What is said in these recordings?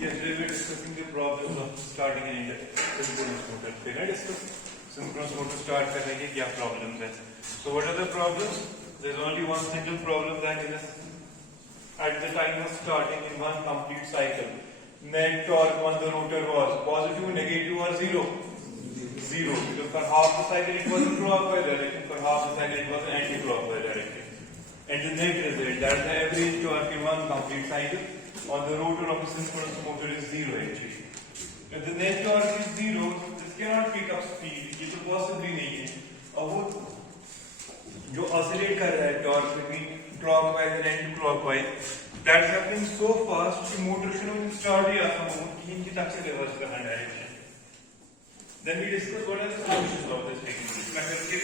Yesterday we were discussing the problems of starting an synchronous motor. Did I discuss synchronous motor start करने के क्या problems हैं? So what are the problems? There's only one single problem, that is at the time of starting in one complete cycle, net torque on the rotor was positive, negative or zero? Zero. Because for half the cycle it was in clockwise direction, for half the cycle it was in anti-clockwise direction. And the net result, that the average torque in one complete cycle on the rotor of a synchronous motor is zero actually. If the net torque is zero, this cannot pick up speed. ये तो possibly नहीं है. अब वो जो oscillate कर रहा है torque between clockwise and anti-clockwise, that's happening so fast कि motor शुरू start ही आता है कि इनकी तक से reverse करना direction. Then we discuss what are the solutions of this technique. मतलब कि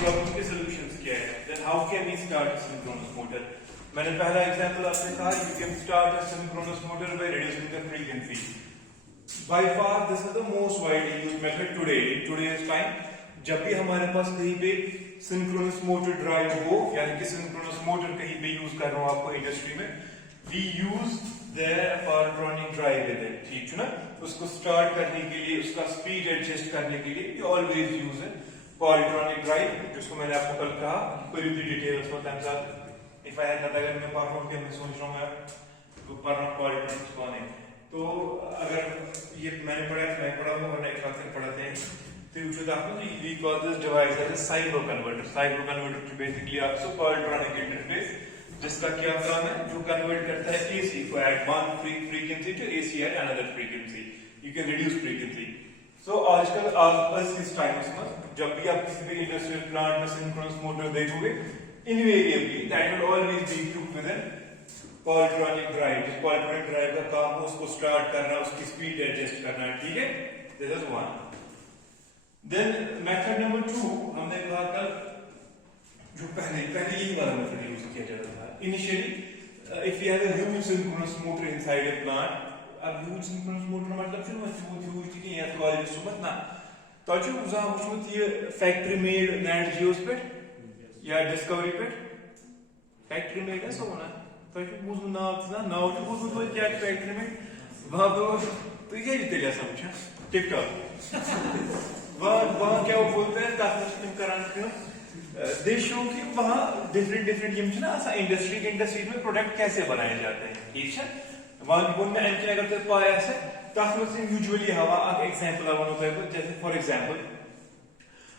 problem के solutions क्या है? Then how can we start a synchronous motor? मैंने पहला एग्जांपल आपसे कहा, you can start a synchronous motor by reducing the frequency. By far this is the most widely used method today. In today's time, जब भी हमारे पास कहीं पे synchronous motor drive हो, यानी कि synchronous motor कहीं पे use कर रहा हूँ आपको इंडस्ट्री में, we use their polytronic drive with it. ठीक है ना? उसको start करने के लिए, उसका speed adjust करने के लिए we always use it. Polytronic drive, जिसको मैंने आपको कल कहा, पूरी डिटेल्स में टाइम साथ if I had not अगर मैं परफॉर्म किया, मैं सोच रहा हूँ यार तो परफॉर्म पॉलिट्रॉनिक्स कौन है, तो अगर ये मैंने पढ़ा है, मैं पढ़ा हूँ और एक क्लास में पढ़ाते हैं, तो you should have to we call this device as a cyclo converter. Cyclo converter to basically आपसे polytronic interface जिसका क्या काम है, जो convert करता है AC को at one frequency to AC at another frequency. You can reduce frequency. So आजकल आज इस टाइम में जब भी आप किसी भी इंडस्ट्रियल प्लांट में सिंक्रोनस मोटर देखोगे, invariably that will always be equipped with a polytronic drive. इस polytronic drive का काम उसको start करना, उसकी speed adjust करना, ठीक है? This is one. Then method number 2, हमने कहा कल जो पहले यही वाला method यूज किया जाता था. Initially, if we have a huge synchronous motor inside a plant, अब huge synchronous motor मतलब क्या हुआ? huge की या कॉलेज सुबह ना. तो जो उज़ाम उसमें ये factory made Nat Geos पे या डिस्कवरी पे फैक्ट्री में है सोना, तो ये मुझे नाव तो मुझे तो क्या फैक्ट्री में वहाँ तो ये डिटेल समझा टिकटॉक वहाँ क्या बोलते हैं ताकि कराने के देशों की वहाँ डिफरेंट ये ना ऐसा इंडस्ट्री में प्रोडक्ट कैसे बनाए जाते हैं, ठीक है? वहाँ बोलने एंट्री अगर तो पाया से ताकि से यूजुअली हवा एक एग्जांपल आवन होता है, जैसे फॉर एग्जांपल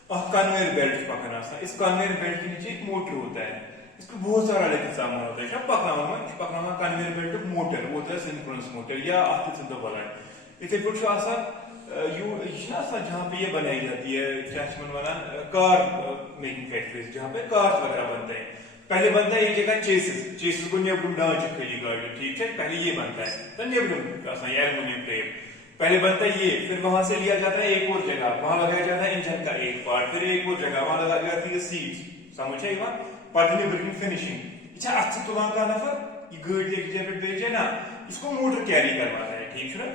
कन्वेयर बेल्ट पकड़ना था. इस कन्वेयर बेल्ट के नीचे एक मोटर होता है, इसको बहुत सारा लेकर सामान होता है. जब पकड़ना कन्वेयर बेल्ट मोटर होता है सिंक्रोनस मोटर या आपके सिद्ध वाला इतने कुछ आसा यू ना सा जहाँ पे ये बनाई जाती है चैचमन वाला कार मेकिंग फैक्ट्रीज जहाँ पे कार्स वगैरह बनते हैं. पहले बनता है एक जगह चेसिस को नेबुलम ढांचे खेली गाड़ी, ठीक है? पहले ये बनता है तो नेबुलम आसा एल्युमिनियम फ्रेम पहले बनता है ये, फिर वहां से लिया जाता है एक और जगह, वहां लगाया जाता है इंजन का एक पार्ट, फिर एक और जगह वहां लगाई जाती है सीट्स, समझे ये बात? Partly breaking finishing. अच्छा अच्छे तो का नफर ये गाड़ी एक जगह पे भेजे ना, इसको मोटर कैरी करवा रहा है, ठीक है?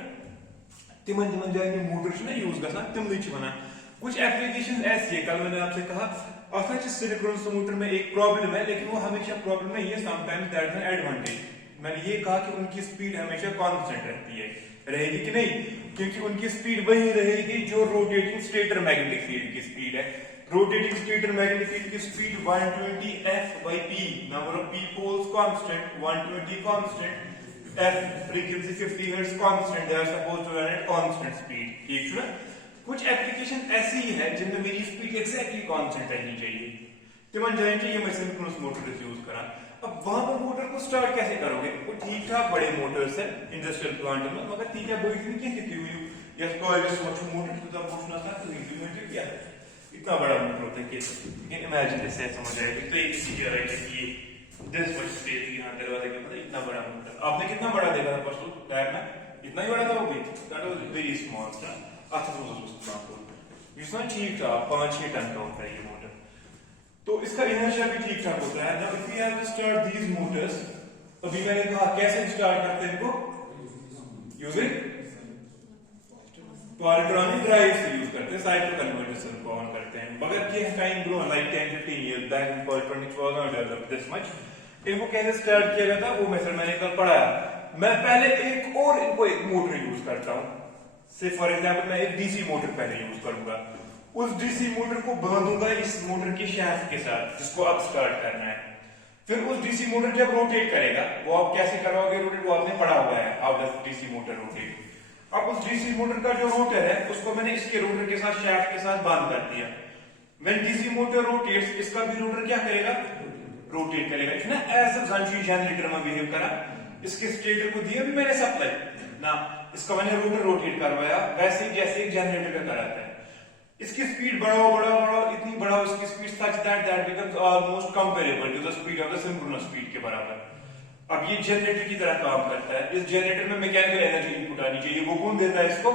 तिमन जाए में मोटर ना यूज करना तिमली बना. कुछ एप्लीकेशन ऐसी है, कल मैंने आपसे कहा ऑफिस सिंक्रोनस मोटर में एक प्रॉब्लम है, लेकिन वो हमेशा प्रॉब्लम नहीं है, sometimes that is an advantage. मैंने ये कहा कि उनकी स्पीड हमेशा कांस्टेंट रहती है, रहेगी कि नहीं? क्योंकि उनकी स्पीड वही रहेगी जो रोटेटिंग स्टेटर मैग्नेटिक फील्ड की स्पीड है. रोटेटिंग स्टेटर मैग्नेटिक फील्ड की speed 120 F/P, number of P poles constant, 120 constant, F frequency 50 hertz constant, they are supposed to run at constant speed, ठीक है? कुछ एप्लीकेशन ऐसी है जिनमें मेरी स्पीड एग्जैक्टली कांस्टेंट रहनी चाहिए, तिमन जाएंगे ये मैं सिंक्रोनस मोटर यूज करा. अब वहां पर मोटर को स्टार्ट कैसे करोगे? वो ठीक ठाक बड़े मोटर्स है इंडस्ट्रियल प्लांट में, मगर ठीक है बड़ी नहीं कितनी हुई या कॉलेज सोचो मोटर तो तब पूछना था तो इंप्लीमेंटेड क्या है, इतना बड़ा मोटर होता है कि इमेजिन जैसे समझ आएगी. तो एक चीज है कि दिस मच स्पेस यहां दरवाजे के पास इतना बड़ा मोटर आपने कितना बड़ा देखा था परसों टायर में, इतना ही बड़ा था वो भी, दैट वाज वेरी स्मॉल था. अच्छा तो इसमें ठीक था 5-6 टन का होता है ये मोटर, तो इसका इनर्शिया भी ठीक ठाक होता है. Now if we have to start these motors, अभी मैंने कहा कैसे स्टार्ट करते हैं इनको, यूजिंग पॉलिट्रॉनिक ड्राइव से यूज करते हैं, साइक्लो कन्वर्टर्स को ऑन करते हैं. मगर ये time grow like 10-15 years back power electronics was not developed this much. इनको कैसे स्टार्ट किया जाता है वो मेथड मैंने कल पढ़ाया. मैं पहले एक और इनको एक मोटर यूज करता हूं, से फॉर एग्जाम्पल मैं एक डीसी मोटर पहले यूज करूंगा, उस डीसी मोटर को बांधूंगा इस मोटर के शाफ्ट के साथ जिसको अब स्टार्ट करना है। फिर उस डीसी मोटर जब रोटेट करेगा, वो आप कैसे करवाओगे रोटेट, वो आपने पढ़ा हुआ है, how does DC motor rotate. अब उस डीसी मोटर का जो रोटर है उसको मैंने इसके रोटर के साथ शाफ्ट के साथ बांध कर दिया। व्हेन डीसी मोटर रोटेट्स, इसका भी रोटर क्या करेगा, रोटेट करेगा। इसने एज अ जनरेटर में बिहेव करा, इसके स्टेटर को दिया भी मैंने सप्लाई ना, इसका मैंने रोटर रोटेट करवाया वैसे ही जैसे एक जनरेटर का कराता है। इसकी स्पीड बढ़ाओ बढ़ाओ बढ़ाओ, इतनी बढ़ाओ इसकी speed such that that becomes almost comparable to the speed of the synchronous speed के बराबर। अब ये जनरेटर की तरह काम करता है। इस जनरेटर में मैकेनिकल एनर्जी इनपुट आनी चाहिए, वो कौन देता है इसको,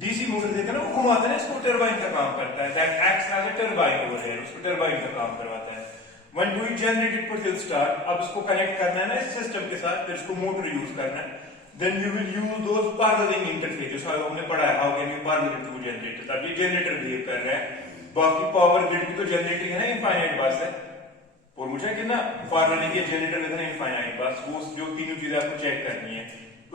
डीसी मोटर देता है ना, वो घुमाता है इसको, टरबाइन का काम करता है, that acts as a turbine over here, उसको टरबाइन का काम करवाता है। When do you generate it for start, अब इसको कनेक्ट करना है ना इस सिस्टम के साथ, फिर इसको मोटर यूज करना है, then you will use those paralleling interfaces, हमने पढ़ा है how can you parallel two generators। अब ये जनरेटर बिहेव कर रहा है, बाकी पावर ग्रिड की तो जनरेटिंग है ना इनफाइनाइट बस है, और मुझे कि ना paralleling के जनरेटर में ना इनफाइनाइट बस, वो जो तीनों चीजें आपको चेक करनी है,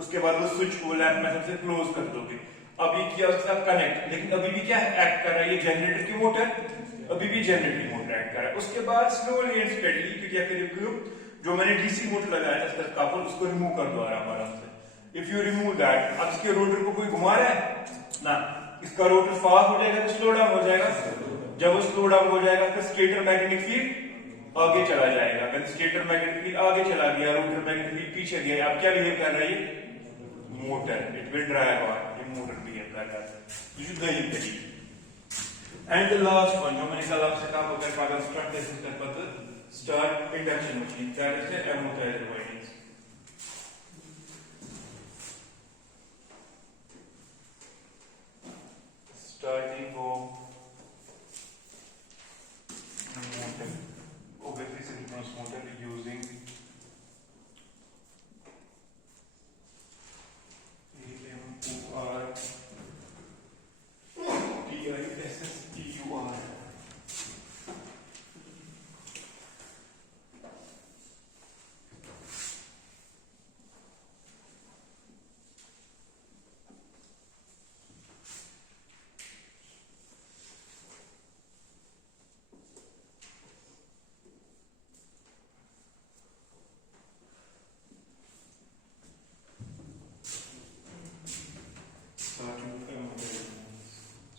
उसके बाद वो स्विच को लैप मेथड से क्लोज कर दोगे। अब ये किया उसके साथ कनेक्ट, लेकिन अभी भी क्या एक्ट कर रहा है, ये जनरेटर की मोटर अभी भी जनरेटर की मोटर एक्ट कर रहा है। उसके बाद स्लोली एंड स्टेडली क्या करेंगे, जो मैंने डीसी मोटर लगाया था इसका कपल, उसको रिमूव कर दो आराम से। इफ यू रिमूव दैट, अब इसके रोटर को कोई घुमा रहा है ना, इसका रोटर फास्ट हो जाएगा तो स्लो डाउन हो जाएगा, जब वो स्लो डाउन हो जाएगा फिर स्टेटर मैग्नेटिक फील्ड आगे चला जाएगा, अगर स्टेटर मैग्नेटिक फील्ड आगे चला गया, रोटर मैग्नेटिक फील्ड पीछे गया, अब क्या बिहेव कर रहा है ये motor, it will drive on, ये मोटर बिहेव कर रहा है। This is the integration. And the last one, जो मैंने कल आपसे कहा अगर पागल स्टार्ट कैसे कर पाते, start induction machine, that is the armature windings. Starting of motor, obviously synchronous motor using AMOR TISSTUR।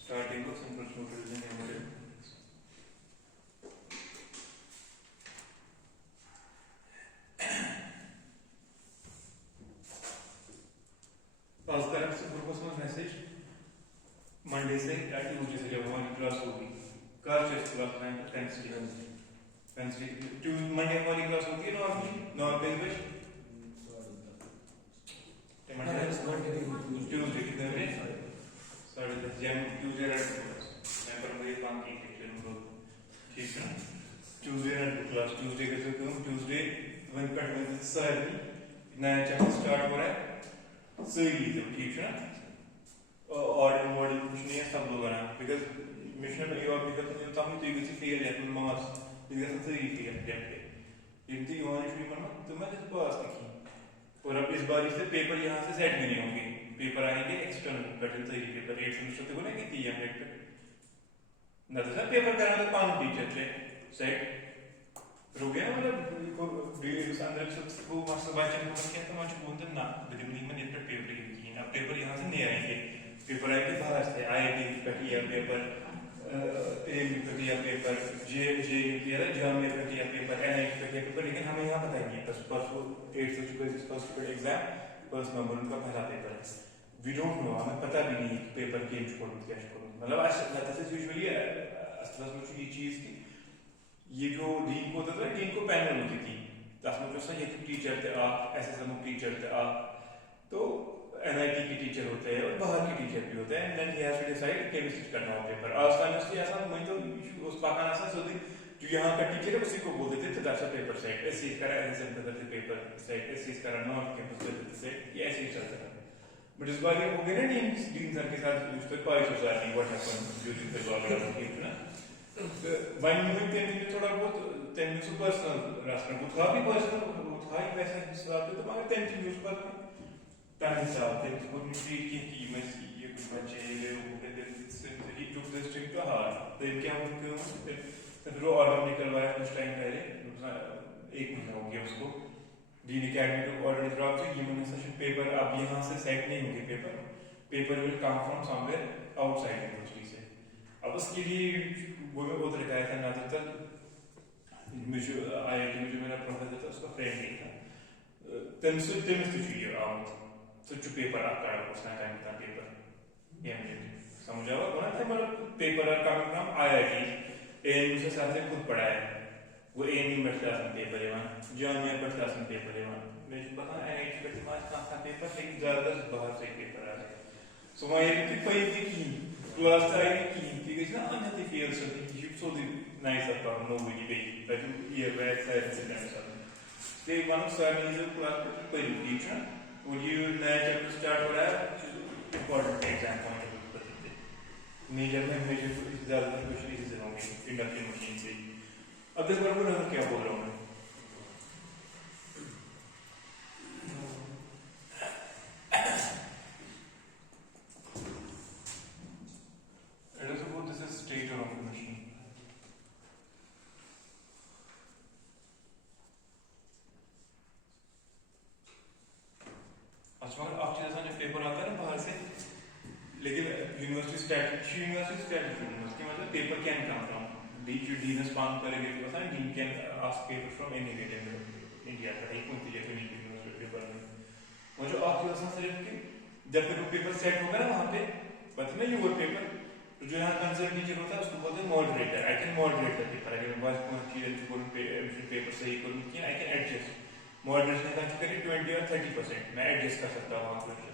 Starting of synchronous motor using AMOR। आज तरफ से ग्रुप में मैसेज मंडे से या ट्यूसडे से जब हमारी क्लास होगी, कार टेस्ट क्लास में वेंसडे ट्यूसडे मंडे हमारी क्लास होगी नॉर्मल इंग्लिश, ट्यूसडे कितने बजे, 10:30 जैम ट्यूसडे रात को मैं पर मुझे काम की लेक्चर में ठीक है, ट्यूसडे रात को क्लास, ट्यूसडे के तो क्यों ट्यूसडे वन कट में सारी नया चैप्टर स्टार्ट हो रहा है, सही तो ठीक है ना, ऑर्डर मॉडल कुछ नहीं है सब लोग ना, बिकॉज मिशन में और बिकॉज तो हम तो ये फेल है तुम मास बिकॉज तो ये फेल है यदि यूनिट भी करना तो मैं इस पास लिखी, और अब इस बार से पेपर यहाँ से सेट भी नहीं होंगे, पेपर आएंगे एक्सटर्नल पैटर्न से ही पेपर एक सेमेस्टर तक होने की हम एक ना तो सर पेपर कराना तो पांच टीचर थे सेट हो गया, मतलब को वीडियो अंदर सब को मास्टर बच्चों को क्या तो मुझे बोलते ना बिल्कुल में नेट पेपर की अब पेपर यहाँ से नहीं आएंगे, पेपर आएंगे बाहर से, आईआईटी कटिया पेपर, एएमयू कटिया पेपर, जेएयू जाम में कटिया पेपर, एनआईटी कटिया पेपर, लेकिन हमें यहाँ पता नहीं है बस परसों 8 से चुका है फर्स्ट एग्जाम फर्स्ट नंबर उनका पहला पेपर है, वी डोंट नो, हमें पता भी नहीं पेपर के छोड़ो क्या छोड़ो, मतलब आज यूजुअली असला में ये चीज की ये जो डीन को होता था, डीन को पैनल होती थी, उसमें जो सही टीचर थे आप, एसएसएम टीचर थे आप, तो एनआईटी के टीचर होते हैं और बाहर के टीचर भी होते हैं, and then he has to decide chemistry करना हो पेपर। आज का यूनिवर्सिटी ऐसा मैं तो उस पाकाना सा सोती जो यहाँ का टीचर है उसी को बोल देते थे दैट्स अ पेपर सेट, ऐसे ही करा एसएसएम का करते पेपर सेट, ऐसे ही करा नॉर्थ कैंपस करते सेट, ये ऐसे ही चलता था। बट इस बार ये हो गया ना डीन सर के साथ, उसको quite society what happened during the lockdown, ठीक है ना, ون تم تھوڑا بہت تم سہ پرسنل رسٹ وہ تھا بھی پرسنل وہ تھا ہی ویسا حساب تو مگر تم تم یوز پہ تمہ حساب تم کو ٹریٹ کی یہ بچے ٹوک دس ٹرپ ٹو ہارٹ تم کیا پھر وہ آرڈر نکلوایا کچھ ٹائم پہلے 1 مہینہ ہو گیا اس کو ڈین اکیڈمی کو آرڈر ڈراپ تو یہ منسا پیپر اب یہاں سے سیٹ نہیں ہوں گے paper will come from some where out side university سے اب اس کے لیے وہ میں بہت رکھایا تھا نظر تک مجھے آئی آئی ٹی میں جو میرا پروفیسر تھا اس کا فرینڈ نہیں تھا تمس تھی آمت سہ پیپر اخ کڑا اس نے کم پیپر یہ سمجھ آوا ونان تھا مطلب paper are coming from I I T A M U سے سر نے خود پڑھایا وہ اے ایم یو پہ پیپر جامعہ پہ پیپر مجھے پتا این آئی ٹی پہ پیپر لیکن زیادہ تر باہر سے پیپر آ سو وہیں تھی پی تھی کہین کلاس تہ آئی کہین تھی گئی نا ان تھی فیل سب یہ سو نائس اب پہ نو ؤری بیٚیہِ تَتہِ یہِ بیک سایڈ سے ون سارنٕے کلاس پٔرِو ٹھیٖک چھا اور یہ نیا چیپٹر سٹارٹ ہو رہا ہے important exam point of view major میں میجر زیادہ تر کوشچن اسی سے ہوں گے انڈکشن مشین سے اب دیکھ بار میں کیا بول رہا ہوں میں پیپر آتا ہے نا باہر سے لیکن یونیورسٹی یونیورسٹی مطلب پیپر کین کم فرام جو ڈین اسپان کرے گا dean can ask paper from anywhere India کا کون سی جگہ یونیورسٹی پیپر میں وہ جو آپ صرف کہ جب پھر وہ پیپر سیٹ ہوگا نا وہاں پہ پتہ نا یور پیپر جو یہاں کنسرن ٹیچر ہوتا ہے اس کو بولتے ہیں moderator I can moderate the paper اگر میں بس کوئی چیز پیپر صحیح کروں کہ آئی کین ایڈجسٹ ماڈریشن کا کری 20 اور 30% میں ایڈجسٹ کر سکتا ہوں وہاں پر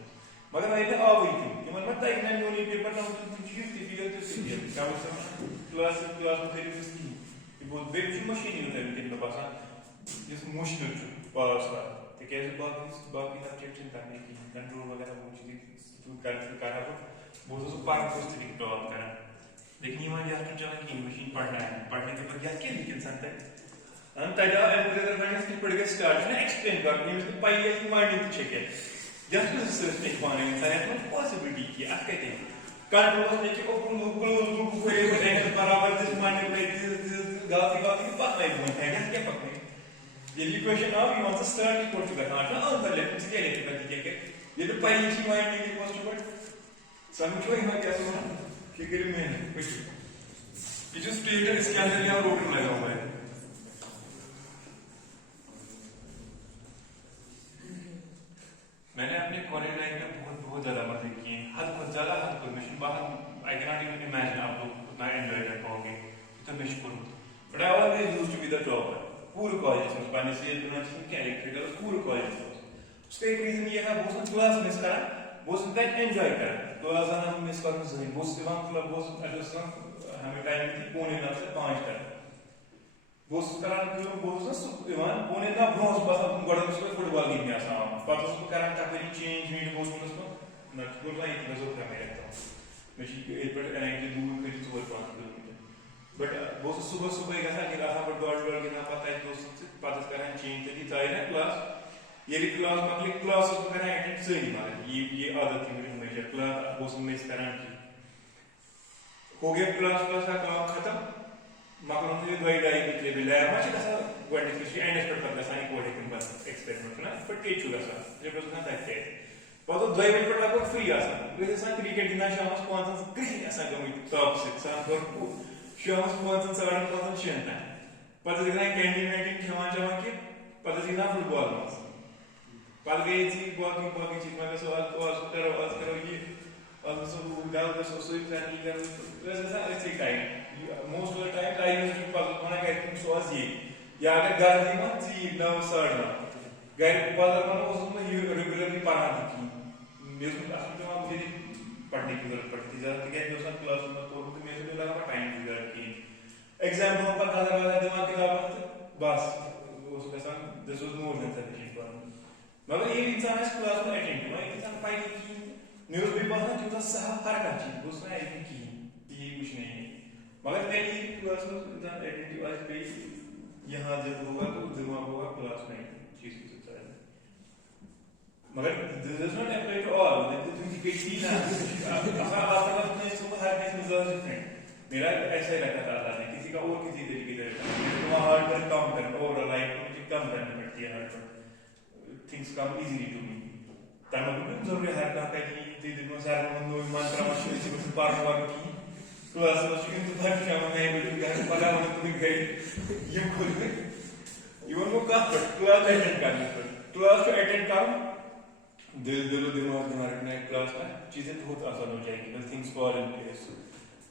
مگر میں آ گئی تھی کہ مطلب تک میں نونی پیپر نہ ہوتی چیز تھی فیگر تو سی کیا کلاس میں تھری کی یہ بہت بیگ مشین ہوتا ہے لیکن باسان جس مشکل پاس کا تکیازِ باقی سبجیکٹ کرنے کی کنٹرول وغیرہ وہ چیز کرا بہت اس پڑھ کو طریقے ڈیولپ کرا لیکن یہ یاد چلان کہ مشین پڑھنا ہے پڑھنے کے بعد یاد کیا لیکن سنتا ہے ہم تجا اگر میں پڑھ کے سٹارٹ ہے ایکسپلین کرنے میں پائی ہے کہ ماننی تھی کہ جس میں سرچ نہیں پانے انسان میں پاسبلٹی کی اس کہتے ہیں کنٹرول میں کہ اوپن کلوز کو کوئی اینگل برابر جس ماننے میں گاتی بات نہیں ہے کیا پکنے یہ ایکویشن آپ یہ وانٹ سٹارٹ کو کرنا ہے نا اندر لیکن اس کے لیے کرتی ہے کہ یہ تو پائی ہے کہ ماننے کی پاسبلٹی سمجھو یہاں کیا سنا کہ کرے میں یہ جو اسٹیٹ ہے اس کے اندر یہاں روٹر لگا ہوا ہے میں نے اپنے کالج لائف میں بہت زیادہ مزے کیے ہیں حد کو زیادہ حد کو مشن باہر آئی کینٹ ایون امیجن آپ لوگ اتنا انجوائے کر پاؤ گے اتنا مشکل but I always used to be the topper پورے کالج میں پانی سی ایل بنا کیا الیکٹریکل پورے کالج میں اس کا ایک ریزن یہ ہے بہت کلاس مس کرا بہت تک انجوائے کرا کلاس آنا مس کرنا ضروری بہت دِوان کلب بہت ہمیں ٹائم تھی 4:30 سے 5 تک بہت کران بہت پونے نا برونس باسان گۄڈٕ اوس فٹ بال گِنٛدنہِ آسان پتہٕ اوسُس بہٕ کران تپٲری چینج وینج ہوسٹلس منٛز نہ چھُ گوٚو ییٚتہِ منٛز اوس مےٚ رٮ۪تھ مےٚ چھِ ییٚتہِ پٮ۪ٹھ این آی ٹی دوٗر کٔرِتھ 4-5 کِلوٗمیٖٹر بٹ بہٕ اوسُس صُبحٲے گژھان گِنٛدان پتہٕ ڈۄڈ گِنٛدان پتہٕ تتہِ دوستن سۭتۍ پتہٕ ٲسۍ کران چینج تٔتی ژایہِ نا کلاس ییٚلہِ کلاس مۄکلہِ کلاس اوسُس بہٕ کران ایٹینڈ سٲری مگر یہ عادت تھی مجھے ہمیشہ کلاس بہٕ اوسُس مس کران کینٛہہ ہو گیا کلاس کا کام ختم مکلون تو 2-2.5 لیب ما گژھان گۄڈنیٚتھ اینڈس پٮ۪ٹھ پتہٕ گژھان اِکوٹے تِم پتہٕ ایکسپیرمنٹ چھُنا پتہٕ ٹیٚچ چھُ گژھان تِم اوس گژھان تتہِ پتہٕ اوس 2 بجہِ پٮ۪ٹھ لگ بگ فری آسان أسۍ ٲسۍ آسان کرکٹ گِنٛدان شامس 5 کرٛہِنۍ آسان گٔمٕتۍ ٹاپ سۭتۍ سان کوٚر شامس 5 5:30 6 تام پتہٕ ٲسۍ گژھان کینٹیٖن وینٹیٖن کھٮ۪وان چٮ۪وان کینٛہہ پتہٕ ٲسۍ گِنٛدان فٹ بال منٛز پتہٕ گٔے ژٕ باقٕے چیٖز وۄنۍ گژھو آز کرو یہِ آز گژھو گرٕ گژھو سُے فیملی کرو ٲسۍ گژھان أتھی time most of the time time پتہٕ ونان گرِکٮ۪ن سُہ آز یی یا اگر گرٕ یِوان ژیٖرۍ 9 9:30 گرِ بدل ونو اوسُس نہٕ یہِ ریگولرلی پران تہِ کِہیٖنۍ مےٚ اوس نہٕ اصل پیٚوان ییٚتہِ پرنٕچ ضروٗرت پڑتی زیادٕ تِکیازِ مےٚ اوس آسان کلاسس منٛز پوٚرمُت تہٕ مےٚ اوس نہٕ لگان ٹایم تہِ زیادٕ کِہیٖنۍ ایگزام دۄہن پتہٕ نظر وظر دِوان کِتابن تہٕ بس اوس گژھان دِس واز مور دین سفیشنٹ پرُن مگر ییٚلہِ انسان آسہِ کلاس منٛز ایٹینڈ وۄنۍ انسان پاے نہٕ کِہیٖنۍ مےٚ اوس بیٚیہِ باسان تیوٗتاہ سہل ہر کانٛہہ چیٖز بہٕ اوسُس ونان اَتہِ نہٕ کِہیٖنۍ یہِ وٕچھنٕے مگر میری کلاس میں انسان ایڈنٹی آج پہ یہاں جب ہوگا تو دماغ ہوگا کلاس میں چیز کی سکتا ہے مگر this does not apply to all تم کی کسی نا آپ کا اپنے اس کو ہر کس مزاج ڈفرینٹ میرا ایسا ہی رکھا تھا اللہ نے کسی کا اور کسی طریقے سے رکھا تو ہارڈ ورک کم کرنا اور لائف مجھے کم کرنا پڑتی ہے hard work things come easily to me تم کو ضروری ہر کا کہ دن میں سر نو منتر مشن سے پار پار کی کلاس میں چھ تو بھر شام میں بھی گھر پگا میں تو گئی یہ کھول کے یہ وہ کا کلاس اٹینڈ کرنا کلاس کو اٹینڈ کرو دل و دماغ میں رکھنا ہے کلاس میں چیزیں بہت آسان ہو جائیں گی بس things fall in place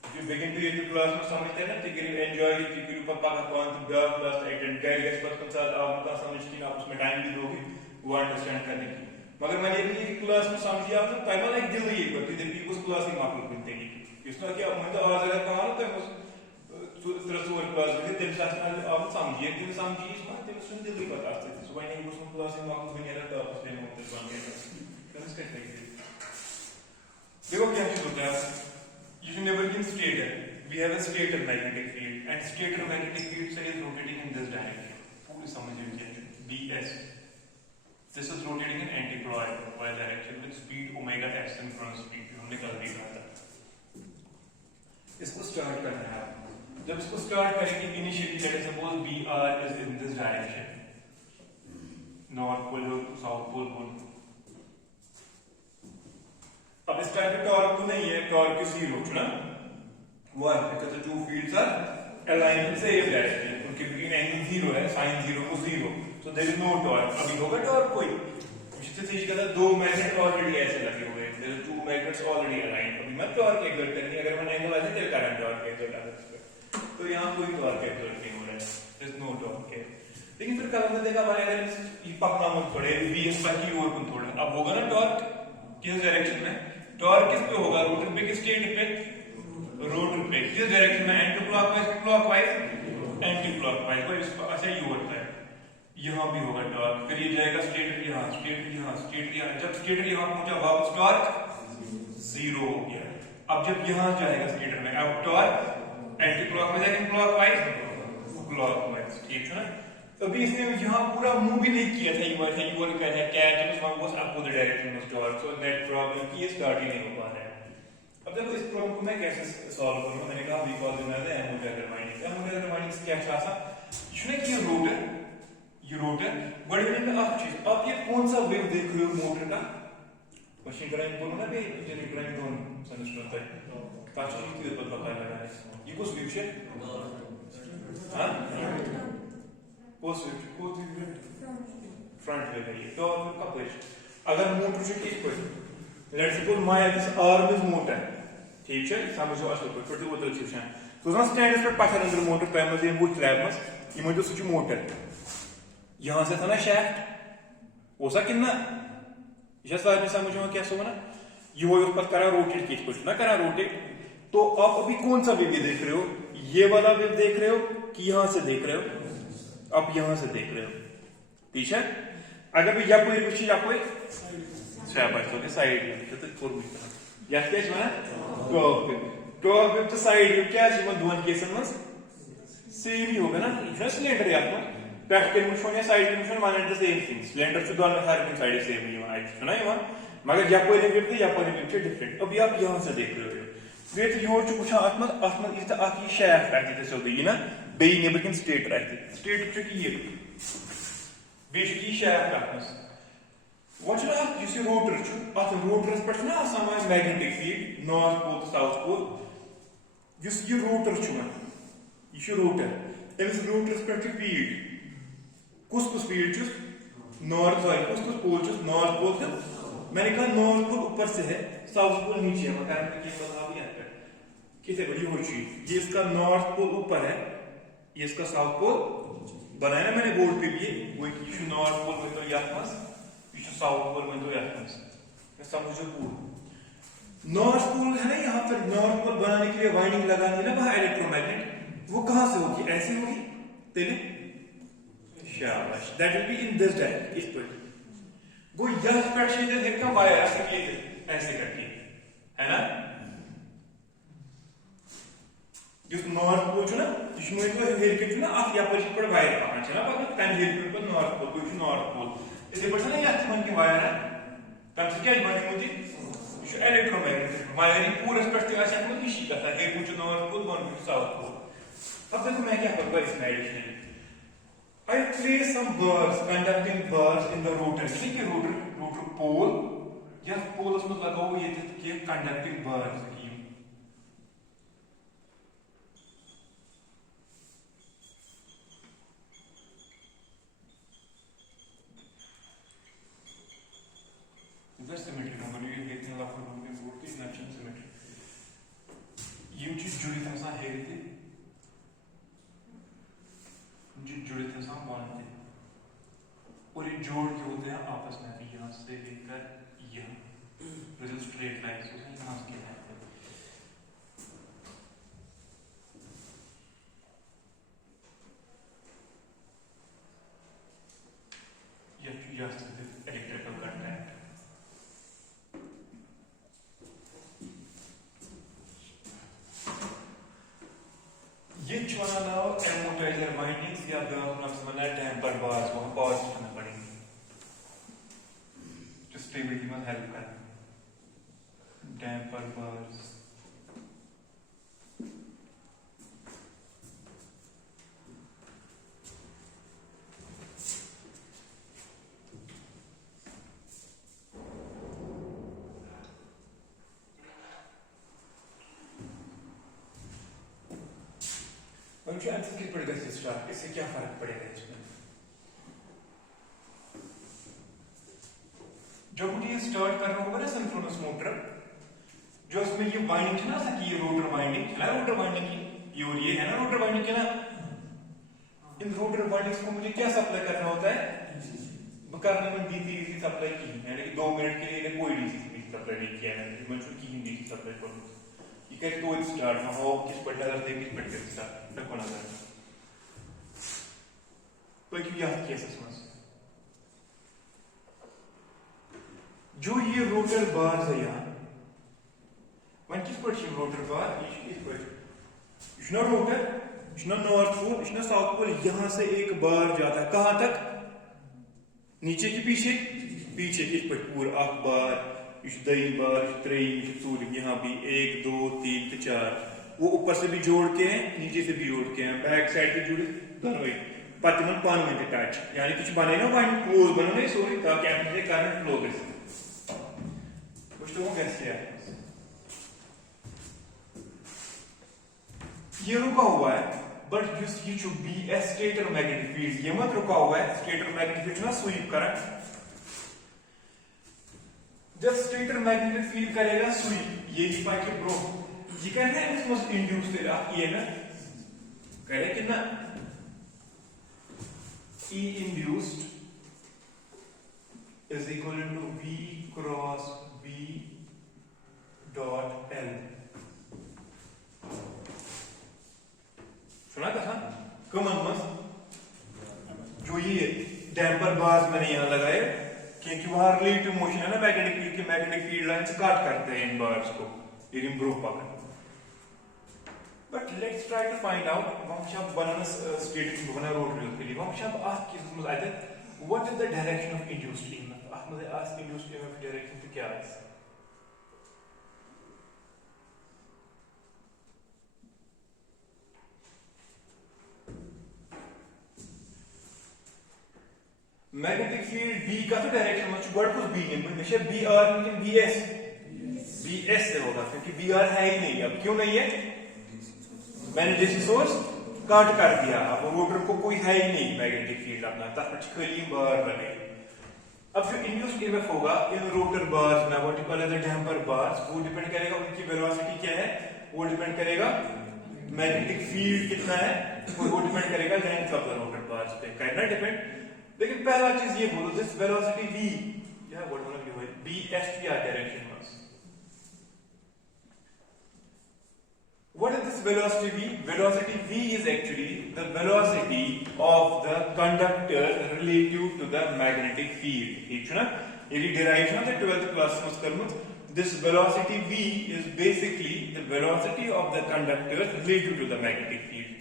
if you begin to get to class میں سمجھتے ہیں نا تو you enjoy it you can پپا کا کون تو بیاہ کلاس اٹینڈ کر گیا اس کے ساتھ آپ کا سمجھتی آپ اس میں ٹائم بھی دو گے وہ انڈرسٹینڈ کرنے کی مگر میں یہ کلاس میں سمجھی آپ تو تمہیں ایک دل یہ کرتی دل اس کلاس کی معقول بنتے گی اس طرح کہ میں تو آواز اگر کہاں تو اس تصور کلاس میں دل ساتھ آپ سمجھیے دل سمجھیے اس میں دل سن دل ہی بتا سکتے صبح نہیں اس کلاس کی معقول بنی رہتا آپ اس میں مختلف بن گیا دیکھو کیا چیز ہوتا ہے you should never be stator we have a stator magnetic field and stator magnetic field say is rotating in this direction puri samajh lijiye ds this is rotating in anti-clockwise direction with speed omega s synchronous speed humne kal bhi kaha tha isko start karna hai jab isko start karenge initially let us suppose br is in this direction north pole south pole اب اس type کا talk تو نہیں ہے talk کی zero نا 1 because the two fields are aligned in the same direction ان کے بین angle zero ہے sign zero کو zero so there is no torque ابھی ہوگا ٹارک کوئی اس سے چیز کہتا ہے دو میگنیٹ آلریڈی ایسے لگے ہوئے ہیں there are two magnets already aligned ابھی میں ٹارک ایگزرٹ کریں گے اگر میں اینگل ایسے چل کر رہا ٹارک ایگزرٹ آ سکتا ہے تو یہاں کوئی ٹارک ایگزرٹ نہیں ہو رہا ہے there is no torque ہے لیکن پھر کل ہم نے دیکھا ہمارے اگر یہ پکنا مت تھوڑے بی اس پر کی اور کن تھوڑا اب ہوگا نا ٹارک کس ڈائریکشن میں ٹارک کس پہ ہوگا روٹر پہ کس اسٹیٹ پہ روٹر پہ کس ڈائریکشن میں anticlockwise clockwise anticlockwise کوئی ایسا ہی ہوتا ہے یہاں بھی ہوگا ٹارک پھر یہ جائے گا اسٹیٹ یہاں اسٹیٹ یہاں اسٹیٹ یہاں جب اسٹیٹ یہاں پہنچا واپس ٹارک زیرو ہو گیا اب جب یہاں جائے گا اسٹیٹ میں اب ٹارک اینٹی کلاک وائز ہے کلاک وائز ٹھیک ہے نا ابھی اس نے یہاں پورا موو بھی نہیں کیا تھا یہ وہ کہتا ہے کیٹ اس وقت واز اپوزٹ ڈائریکشن میں ٹارک سو دیٹ پرابلم کی یہ سٹارٹ ہی نہیں ہو پا رہا ہے اب دیکھو اس پرابلم کو میں کیسے سالو کروں میں نے کہا بیکاز میں نے ایمولیٹر مائنڈنگ کیا تھا یہ نے کیا روٹر بڑے میں ایک چیز آپ یہ کون سا ویو دیکھ رہے ہو موٹر کا مشین کرائیں بولو نا کہ انجینئر کرائیں دون سنسٹر ہوتا ہے پانچ چیز کی پتہ لگا ہے یہ کس ویو سے ہاں پوزیٹو کو فرنٹ ویو ہے یہ تو کپش اگر موٹر سے کس پہ let's suppose my this arm is motor ٹھیک ہے سمجھو اصل پہ پھر وہ تو چیزیں تو اس سٹینڈ پر پاس اندر موٹر پہ مزے وہ لیب مس یہ مجھے سوچ موٹر یہاں سے تھا نا شافٹ ہو سکتا نا یہ سارے سمجھو کیا سو نا یہ وہ اس پر کرا روٹیٹ کس پہ نہ کرا روٹیٹ تو آپ ابھی کون سا ویو دیکھ رہے ہو یہ والا ویو دیکھ رہے ہو کہ یہاں سے دیکھ رہے ہو آپ یہاں سے دیکھ رہے ہو ٹھیک ہے اگر بھی یا کوئی وچ یا کوئی شاباش تو کہ سائیڈ میں تو فور یا کیا ہے نا ٹاپ ویو تو سائیڈ ویو کیا ہے وہ دون کیسن میں سیم ہی ہوگا نا یہ سلنڈر یا تو بیک کے مشون یا سائیڈ کے مشون one and the same thing cylinder سے دون ہر ایک سائیڈ سیم ہی ہے نا یہ مگر یا کوئی ویو یا کوئی ویو ڈیفرنٹ ابھی آپ یہاں سے دیکھ رہے ہو ویت یور چھ وچھان اتھ من اس اخ یہ شیفٹ اتھ تے سو یہ نا بے نیبر کن سٹیٹر اتھ سٹیٹر چھ یہ بے چھ یہ شیفٹ اتھ من وچھ نا اس روٹر چھ اتھ روٹرس پٹھ نا آسان میگنیٹک فیلڈ نارتھ پول ساؤتھ پول اس یہ روٹر چھ یہ چھ روٹر امس روٹرس پٹھ فیلڈ کس فیلڈ چھ نارتھ سوری کس پول چھ نارتھ پول میں نے کہا نارتھ پول اوپر سے ہے ساؤتھ پول نیچے ہے مگر یہ بتا کتنے بڑی ہو چیز یہ اس کا نارتھ پول اوپر ہے یہ اس کا ساؤتھ پول بنایا نا میں نے بورڈ پہ بھی وہ یہ نارتھ پول میں تو یہاں پاس یہ ساؤتھ پول میں تو یہاں پاس میں سمجھو پول نارتھ پول ہے نا یہاں پر نارتھ پول بنانے کے لیے وائنڈنگ لگانی ہے نا وہاں الیکٹرو میگنیٹ وہ کہاں سے ہوگی ایسی ہوگی تیلے شاباش that will be in this direction اس پر وہ یہ پیٹشن ہے کا وائر ایسے کر کے ہے نا Just north pole chuna, this is going to help you na, af yapar chhi pad wire pakan chana, pakan tan help you pad north pole, this is north pole. Ise person na yath man ki wire na, tan se kya bani mujhe? This is electromagnetic. Wiring pura spectrum aisa ko ishi ka tha, एक पूछो north pole, one पूछो south pole. अब देखो मैं क्या करूँगा इसमें additionally. I place some bars, conducting bars in the rotor. ठीक है rotor pole, या pole उसमें लगाओ ये कि conducting bars. Symmetry number you get in love for moving board is natural symmetry. You just जुड़ी थे सां है थे, जुड़े थे सां मान थे, और ये जोड़ के होते हैं आपस में यहाँ से लेकर यहाँ, जो स्ट्रेट लाइन से यहाँ से लाइन पे. यह electrical contact. ये चुना ना हो एमोटाइजर वाइंडिंग्स या डैम्पर बार्स वहां पावर सिस्टम पड़ेंगे जो स्टेबिलिटी में हेल्प करें. डैम्पर बार्स जो आंसर की पड़ेगा स्टार्ट, इससे क्या फर्क पड़ेगा इसमें? जब मुझे स्टार्ट करना होगा ना सिंक्रोनस मोटर, जो उसमें ये वाइंडिंग है ना, कि ये रोटर वाइंडिंग है ना, रोटर वाइंडिंग की ये और ये है ना रोटर वाइंडिंग के ना, इन रोटर वाइंडिंग्स को मुझे क्या सप्लाई करना होता है? करने में डीसी सप्लाई की, यानी कि 2 मिनट के लिए कोई डीसी सप्लाई नहीं किया है, मैं की डीसी सप्लाई करूँ. ये कैसे तो स्टार्ट ना हो, किस पर डालर दे, किस पर स्टार्ट बना कर पक्की याद केसेस में जो ये रोटर बार है यहाँ वन किस पर रोटर बार इस पर इतना रोटर इतना नॉर्थ पोल इतना साउथ पोल यहाँ से एक बार जाता है कहां तक? नीचे की पीछे पीछे किस पर पूरा आख बार इस दही बार इस त्रेई सूर्य यहाँ भी 1 2 3 4 वो ऊपर से भी जोड़ के हैं नीचे से भी जोड़ के हैं बैक साइड से जुड़े दोनों ही पतिमन पान में टच यानी कुछ बने ना वाइन क्लोज बनो नहीं सॉरी ताकि आप मुझे करंट फ्लो कर सके कुछ तो वो कैसे है ये रुका हुआ है बट ये should be a stator magnetic field ये मत रुका हुआ है stator magnetic field ना स्वीप करंट जब stator magnetic field करेगा स्वीप ये ही पाके ब्रो ये कहते हैं इसमें इंड्यूस तेरा ये ना करे कि ना E induced is equal to V cross B dot L सुना था कमन मत जो ये डैम्पर बार्स मैंने यहाँ लगाए क्योंकि वहां रिलेटिव मोशन है ना मैग्नेटिक फील्ड की मैग्नेटिक फील्ड लाइन से काट करते हैं इन बार्स को ये इम्प्रूव पकड़. But let's try to find out वहाँ बनाना स्टेटिक बना रोटरी के लिए वहाँ आप किस मुझे आते what is the direction of induced EMF आप मुझे आज induced EMF direction तो क्या है? मैग्नेटिक फील्ड B का तो डायरेक्शन में वर्ड कुछ B नहीं हमेशा BR लेकिन BS से होगा क्योंकि BR है ही नहीं अब क्यों नहीं है मैंने डीसी सोर्स काट कर दिया अब रोटर को कोई है ही नहीं मैग्नेटिक फील्ड अपना तब खाली बार बने अब जो इंड्यूस्ड ईएमएफ होगा इन रोटर बार्स में what you call as the damper bars वो डिपेंड करेगा उनकी वेलोसिटी क्या है वो डिपेंड करेगा मैग्नेटिक फील्ड कितना है और वो डिपेंड करेगा length of the rotor bars पे करना डिपेंड लेकिन पहला चीज ये बोलो दिस वेलोसिटी v या what one of you b s t r direction was what is this velocity v velocity v is actually the velocity of the conductor relative to the magnetic field ठीक है ना ये derivation है 12th class में करमत this velocity v is basically the velocity of the conductor related to the magnetic field.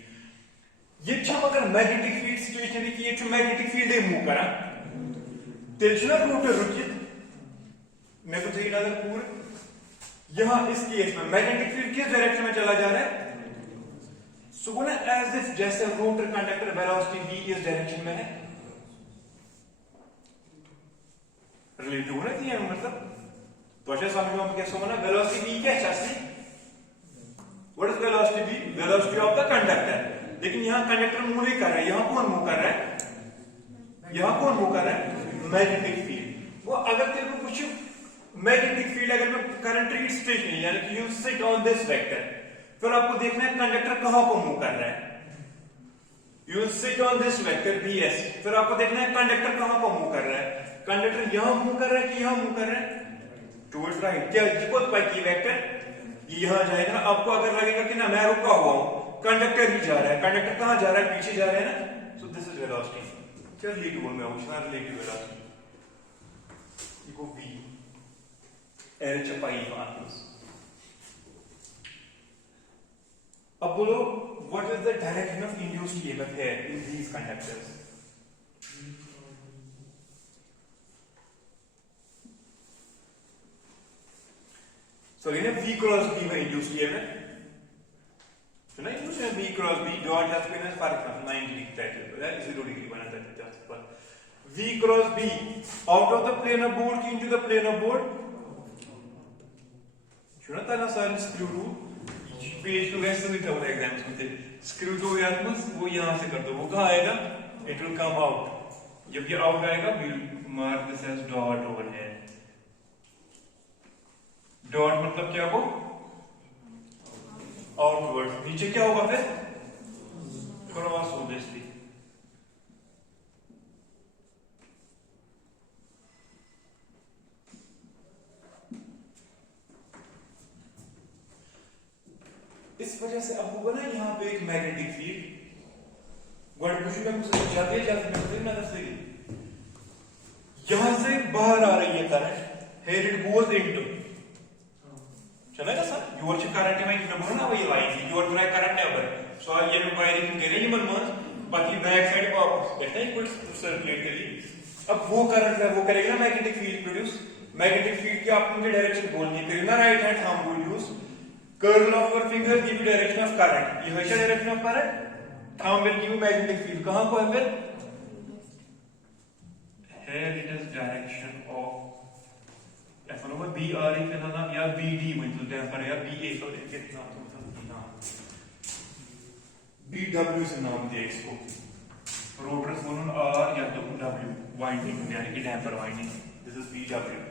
ये छम अगर magnetic field stationary की ये छम magnetic field है मूव करा तेलचना रोटर रुकित मैं को चाहिए नजर पूरे यहाँ इस केस में magnetic field किस डायरेक्शन में चला जा रहा है सो ना as if जैसे रोटर कंडक्टर velocity v इस डायरेक्शन में है रिलेटिव होना चाहिए मतलब तो अच्छा समझो हम कैसे होना वेलोसिटी v क्या है what is velocity v velocity of the conductor लेकिन यहां कंडक्टर मूव नहीं कर रहा है यहां कौन मूव कर रहा है यहां कौन मूव कर रहा है मैग्नेटिक फील्ड वो अगर तेरे को कुछ मैग्नेटिक फील्ड अगर मैं करंट रीड स्टेशनरी यानी कि you sit on this vector फिर आपको देखना है कंडक्टर कहां को मूव कर रहा है you sit on this vector bs फिर आपको देखना है कंडक्टर कहां को मूव कर रहा है कंडक्टर यहां मूव कर रहा है कि यहां मूव कर रहा है टुवर्ड्स राइट क्या जिको पाई की वेक्टर ये यहां जाएगा आपको अगर लगेगा कि ना मैं रुका हुआ हूं कंडक्टर ही जा रहा है कंडक्टर कहां जा रहा है पीछे जा रहा है ना सो दिस इज वेलोसिटी क्या रिलेटिव में हूं रिलेटिव वेलोसिटी इको v एल चपाई मार्क्स अब बोलो what is the direction of induced EMF here in these conductors So again, V cross B by induced EMF. So now you say V cross B dot just been as for example 90 degree that is 0 degree बना था just पर V cross B out of the plane of board into the plane of board. सुना था ना sir screw rule page two वैसे भी था वो एग्जाम्स में थे screw to याद मत वो यहाँ से कर दो वो कहाँ आएगा it will come out जब ये out आएगा we'll mark this as dot over here. Dot मतलब क्या हो आउटवर्ड नीचे क्या होगा फिर क्रॉस ऑब्वियसली इस वजह से अब होगा ना यहाँ पे एक मैग्नेटिक फील्ड वर्ड पूछूंगा मुझसे जाते जाते मैं दस यहां से बाहर आ रही है current here it goes into चलेगा सर योर ची करंट में इतना बोलना वही line your try current never so ये में वायरिंग करे नहीं मन बाकी बैक साइड को वापस बैठना है कुछ सर्कुलेट के लिए अब वो करंट है वो करेगा ना magnetic field produce magnetic field की आप मुझे डायरेक्शन बोलनी है ना राइट हैंड हम will use curl of your finger give direction of current ये हमेशा direction of current thumb will give magnetic field कहां को है फिर here it is direction of ऐसा होगा बी आर ई का नाम या बी डी मतलब टेम्पर या बी ए तो कितना तो नाम बी डब्ल्यू से नाम दिया इसको रोटर्स बोलन आर या तो डब्ल्यू वाइंडिंग यानी कि damper winding this is B W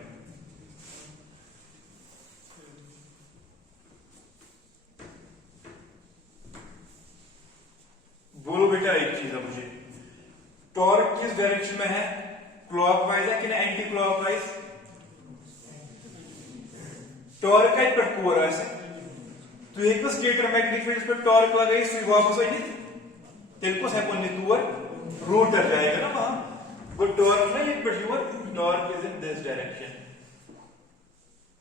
बोलो बेटा एक चीज है मुझे टॉर्क किस डायरेक्शन में है क्लॉकवाइज है कि ना एंटी क्लॉकवाइज टॉर्क है पर कोर ऐसे तो एक तो स्टेटर मैग्नेटिक फील्ड पर टॉर्क लगाई सुई वापस आई तेरे को सेकंड ने टूर रोटर जाएगा ना वहां वो टॉर्क ना ये पर your torque is in this direction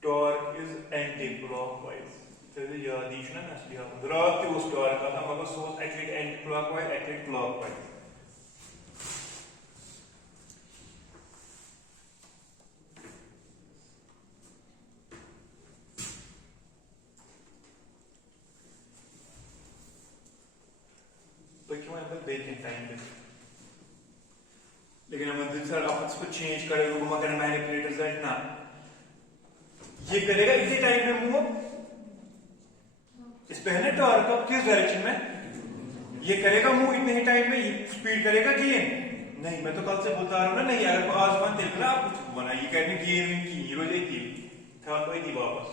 torque is anticlockwise तो ये याद दीजिए ना असली आप रात के उस टॉर्क का था मगर सोच actually anti clockwise actually clockwise लेकिन हम सर आप इसको चेंज करें लोग मगर मैनिपुलेटर्स है ना ये करेगा इसी टाइम में मूव इस पे है ना टॉर्क अब किस डायरेक्शन में ये करेगा मूव इतने ही टाइम में ये स्पीड करेगा गेन नहीं मैं तो कल से बता रहा हूं ना नहीं अगर आसमान देख रहा आप कुछ बना ये कहने गेन की ये हो जाती था तो थी वापस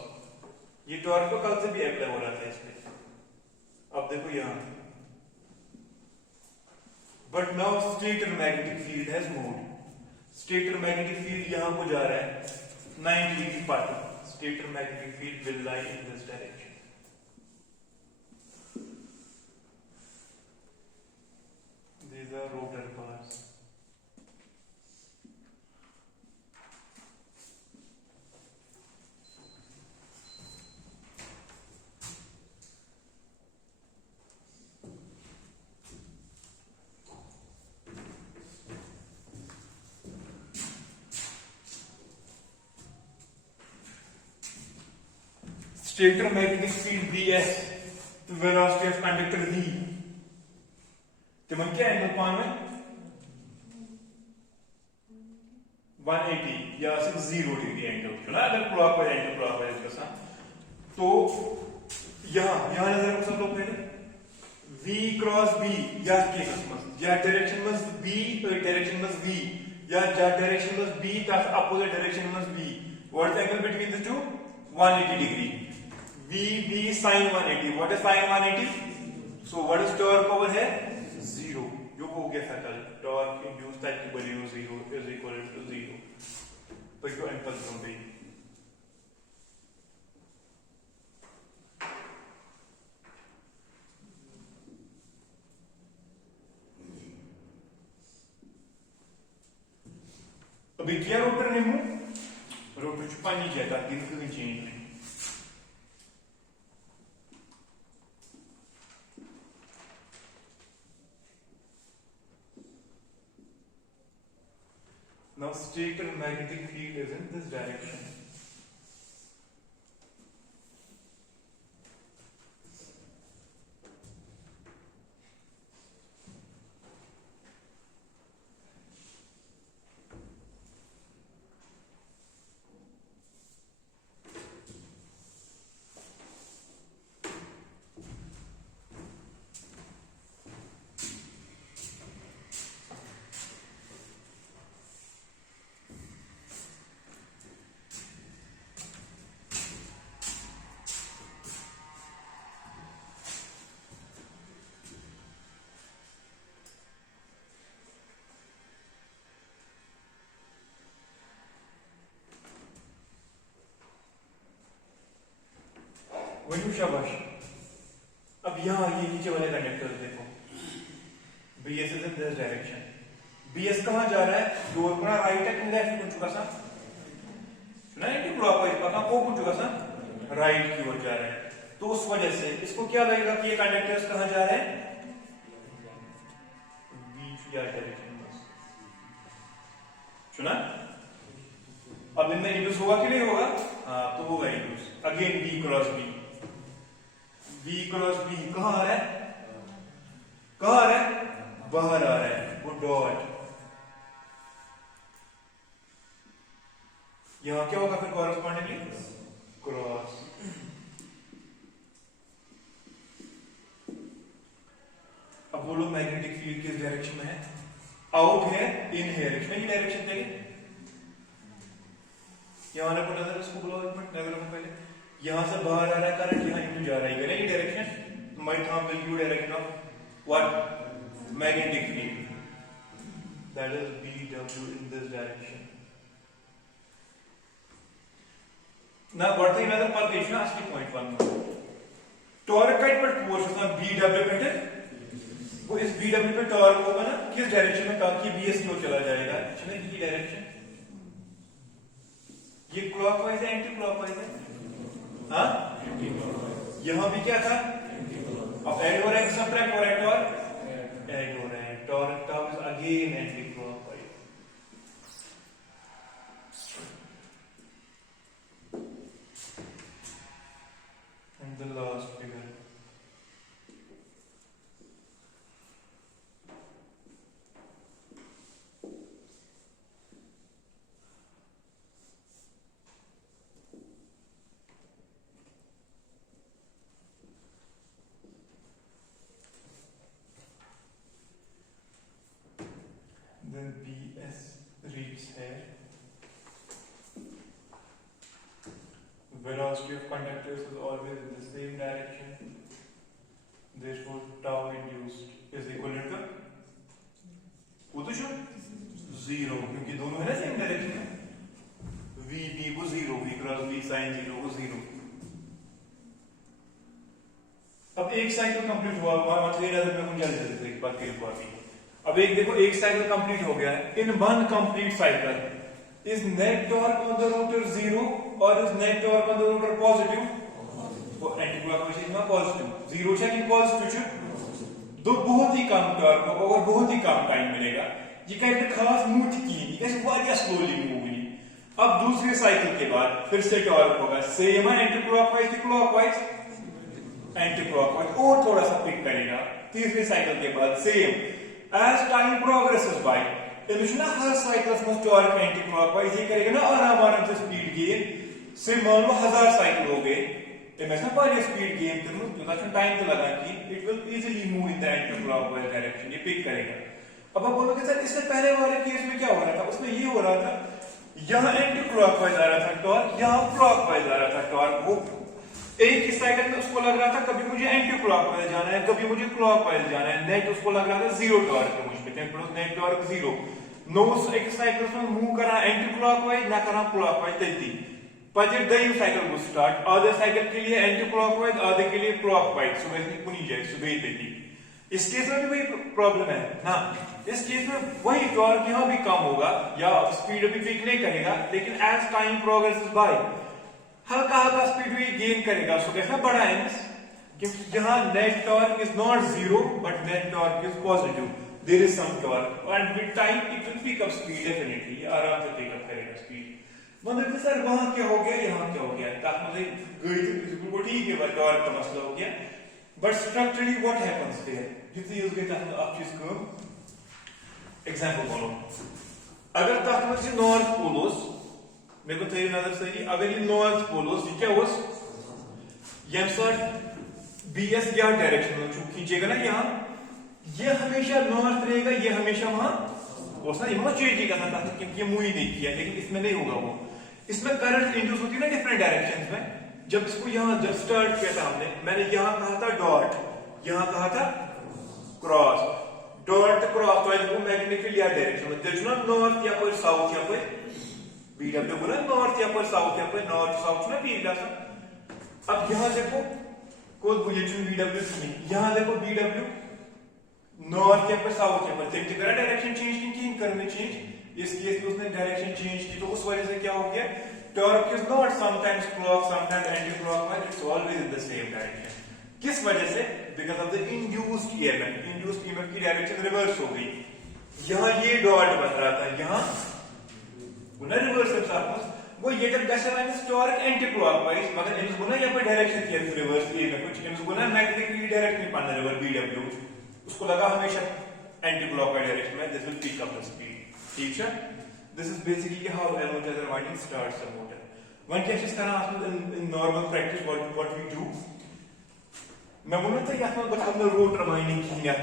ये टॉर्क तो कल से भी अप्लाई हो रहा था इस पे अब देखो यहां But now stator magnetic field has moved. Stator magnetic field यहाँ को जा रहा है 90 degree part. Stator magnetic field will lie in this direction. These are rotor bars. stator magnetic field BS to velocity of conductor V. تمن کیا angle پان میں 180 یا 0 ڈگری اینگل ہے نا اگر clockwise anticlockwise گژھان تو یہاں نظر رکھو سب لوگ پہلے V cross B یا کیسس مز یا ڈائریکشن مز B ڈائریکشن مز V یا ڈائریکشن مز B تاس اپوزٹ ڈائریکشن مز B what is the angle between the two 180 degree VB sin 180 what is sin 180 so what is torque over here 0 جو ہو گیا circle torque induced at value 0 is equal to 0 تو جو impulse ہو گئی ابھی کیا router نے ہوں روٹر چھپا نہیں جاتا دن کوئی چینج نہیں Now stator magnetic field is in this direction. وہی شاباش اب یہاں یہ نیچے والے کنڈکٹر دیکھو B S is in this direction B S کہاں جا رہا ہے ڈور پر رائٹ ہے کہ لیفٹ کن چکا سا سنا ہے کہ کلاک وائز پتہ کو کن چکا سا رائٹ کی اور جا رہا ہے تو اس وجہ سے اس کو کیا لگے گا کہ یہ کنڈکٹرز کہاں جا رہے ہیں بیچ یا ڈائریکشن میں سنا اب ان میں انڈیوس ہوگا کہ نہیں ہوگا ہاں تو ہوگا induce again B cross B B cross B کہاں آ رہا ہے باہر آ رہا ہے وہ ڈاٹ یہاں کیا ہوگا پھر کورسپونڈنگلی کراس اب بولو میگنیٹک فیلڈ کس ڈائریکشن میں ہے آؤٹ ہے ان ڈائریکشن یہ ڈائریکشن دیکھیں یہاں رکھو نظر اس کو بولو ایک منٹ نظر رکھو پہلے یہاں سے باہر آ رہا ہے کرنٹ یہاں انٹو جا رہا ہے یہ direction might have the u direction of what magnetic field that is BW in this direction. Now what is another partition asking point one more torque kite पर force होता है BW पे वो इस BW पे torque होगा ना किस डायरेक्शन में ताकि BS की ओर चला जाएगा इसमें ये डायरेक्शन ये क्लॉकवाइज है एंटी क्लॉकवाइज है हाँ यहां भी क्या था अब ऐड हो रहा है सब्ट्रैक्ट हो रहा है टॉर्क ऐड हो रहा है torque torque is again anti clockwise and the last figure then BS reaches here. Velocity of conductors is always in the same direction. Therefore, tau induced is equal to what is it? 0. क्योंकि दोनों है ना same direction में. VB को 0, V cross V sin 0 को 0. अब एक cycle complete हुआ मतलब नजर में गुंजाइश है एक बात के लिए अब एक देखो एक साइकिल कंप्लीट हो गया है in one complete cycle is net torque on the rotor 0 और is net torque on the rotor positive वो एंटी क्लॉकवाइज में पॉजिटिव 0 है कि पॉजिटिव दो बहुत ही कम टॉर्क होगा और बहुत ही कम टाइम मिलेगा ये कहते खास मूव की ये कैसे वारिया स्लोली मूव हुई अब दूसरे साइकिल के बाद फिर से टॉर्क होगा सेम है, एंटी क्लॉकवाइज की क्लॉकवाइज, एंटी क्लॉकवाइज और थोड़ा सा पिक करेगा। तीसरे साइकिल के बाद same as time progresses by, ना हर साइकिल में टॉर्क एंटी क्लॉकवाइज ये करेगा ना आराम आराम से स्पीड गेन से मान लो 1000 साइकिल हो गए स्पीड गेन कर टाइम तो लगा कि it will easily move in the anti clockwise direction, ये पिक करेगा। अब आप बोलोगे सर इससे पहले वाले केस में क्या हो रहा था, उसमें ये हो रहा था यहाँ एंटी क्लॉकवाइज आ रहा था टॉर्क, यहाँ क्लॉकवाइज आ रहा था टॉर्क। वो एक ही साइकिल में उसको लग रहा था कभी मुझे एंटी क्लॉकवाइज जाना है, कभी मुझे क्लॉकवाइज जाना है, नेट उसको लग रहा था 0 टॉर्क है मुझ पे, नेट टॉर्क 0। नो एक साइकिल में मूव करा एंटी क्लॉकवाइज ना करा क्लॉकवाइज तैती पचे दयम साइकिल को स्टार्ट, आधे साइकिल के लिए एंटी क्लॉकवाइज आधे के लिए क्लॉकवाइज, सुबह से कुनी जाए सुबह तैती। इस केस में भी वही प्रॉब्लम है ना, इस केस में वही टॉर्क यहाँ भी कम होगा या स्पीड अभी पिक नहीं करेगा, लेकिन एज टाइम प्रोग्रेसेस बाय हल्का हल्का स्पीड भी गेन करेगा। सो कैसा बड़ा है क्योंकि यहाँ net torque is not 0 but net torque is positive, there is some torque and with time it will pick up speed, definitely आराम से पिक अप करेगा स्पीड। मतलब सर वहां क्या हो गया यहाँ क्या हो गया, बिल्कुल ठीक है टॉर्क का मसला हो गया, but structurally what happens there जितनी यूज गई तक आप चीज को एग्जांपल बोलो। अगर तक में से नॉर्थ पोलोस मेरे को तेरी नजर से ही अगर ये नॉर्थ पोलोस ये क्या होस यम सर बीएस या डायरेक्शन में जो खींचेगा ना यहाँ ये हमेशा नॉर्थ रहेगा, ये हमेशा वहां उसने ये चेंज करना था क्योंकि ये मूव ही नहीं किया, लेकिन इसमें नहीं होगा वो। इसमें करंट इंड्यूस होती है ना डिफरेंट डायरेक्शंस में। जब इसको यहाँ जब स्टार्ट किया था हमने, मैंने यहाँ कहा था डॉट, यहाँ कहा था क्रॉस, डॉट क्रॉस तो मैग्नेटिक फील्ड या डायरेक्शन में देखो नॉर्थ या कोई साउथ या कोई बीडब्ल्यू बोला नॉर्थ या कोई साउथ या कोई नॉर्थ साउथ ना बीडब्ल्यू। अब यहाँ देखो कोई बुलेटिन बीडब्ल्यू नहीं, यहाँ देखो बीडब्ल्यू नॉर्थ या कोई साउथ या कोई देखते करा डायरेक्शन चेंज की करने चेंज, इस केस में उसने डायरेक्शन चेंज की तो उस वजह से क्या हो गया torque is not sometimes clock sometimes anti clockwise, it's always in the same direction. किस वजह से? Because of the induced EMF, induced EMF की डायरेक्शन रिवर्स हो गई। यहाँ ये डॉट बन रहा था, यहाँ रिवर्स वो ये जब कैसे माइनस टॉर्क एंटी क्लॉकवाइज मगर इन्हें बोला यहाँ पर डायरेक्शन किया रिवर्स ईएमएफ कुछ इन्हें बोला मैग्नेटिकली डायरेक्टली पाना रिवर्स बीडब्ल्यू, उसको लगा हमेशा एंटी क्लॉकवाइज डायरेक्शन में, this will pick up the speed. ठीक है, this is basically how alternator winding starts a motor. One can just in normal practice what we do. मैं बोलूँ तो यहाँ पर हमने रोटर वाइंडिंग की है,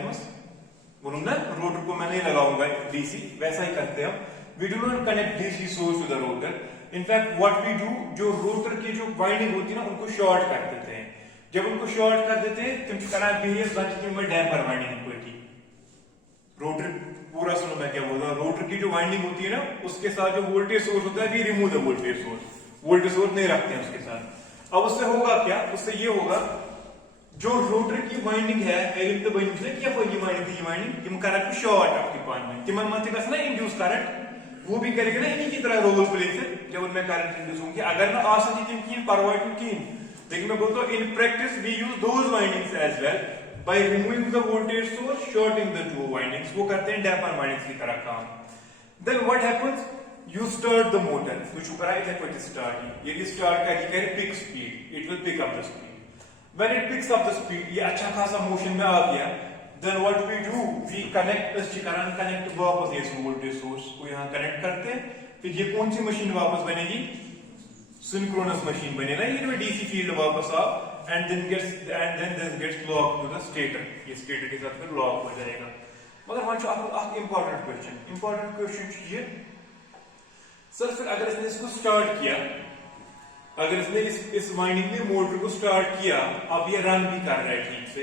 बोलूँ ना रोटर को मैं नहीं लगाऊंगा डीसी, वैसा ही करते हैं हम। We do not connect DC source to the rotor. In fact, what we do जो रोटर की जो वाइंडिंग होती है ना उनको शॉर्ट कर देते हैं। जब उनको शॉर्ट कर देते हैं तुम करा बिहेव बंच में डैम्पर वाइंडिंग कोई थी। रोटर पूरा सुनो मैं क्या बोल रहा हूँ, रोटर की जो वाइंडिंग होती है ना उसके साथ जो वोल्टेज सोर्स होता है, we remove the voltage source नहीं रखते हैं उसके साथ। अब उससे होगा क्या, उससे ये होगा जो रोटर की वाइंडिंग है तो क्या वाइंडिंग करंट शॉर्ट आपकी पॉइंट में तिमन मत का ना इंड्यूस करंट वो भी करेगा ना इन्हीं की तरह रोल प्ले से जब उनमें करंट इंड्यूस होंगे। अगर ना आसान की परवाइड की, लेकिन मैं बोलता हूँ in practice we use those windings as well by removing the voltage source, shorting the two windings, वो करते हैं डैम्पर वाइंडिंग्स की तरह काम। Then what happens? You start the motor, which ऊपर आए थे कोई start ही, ये start करेगी pick speed, it will pick up the speed. When it picks up the speed, ये अच्छा खासा motion में आ गया, then what we do? We connect इस चिकन connect वापस ये voltage source को यहाँ connect करते हैं, फिर ये कौन सी मशीन वापस बनेगी? Synchronous machine बनेगा, ये जो DC field वापस आ and then this gets locked to the stator, ये stator के साथ फिर lock हो जाएगा। मगर वहाँ जो आपको important question ये सर फिर अगर इसने इसको start किया, अगर इसने इस वाइंडिंग में मोटर को start किया, अब ये रन भी कर रहा है ठीक से,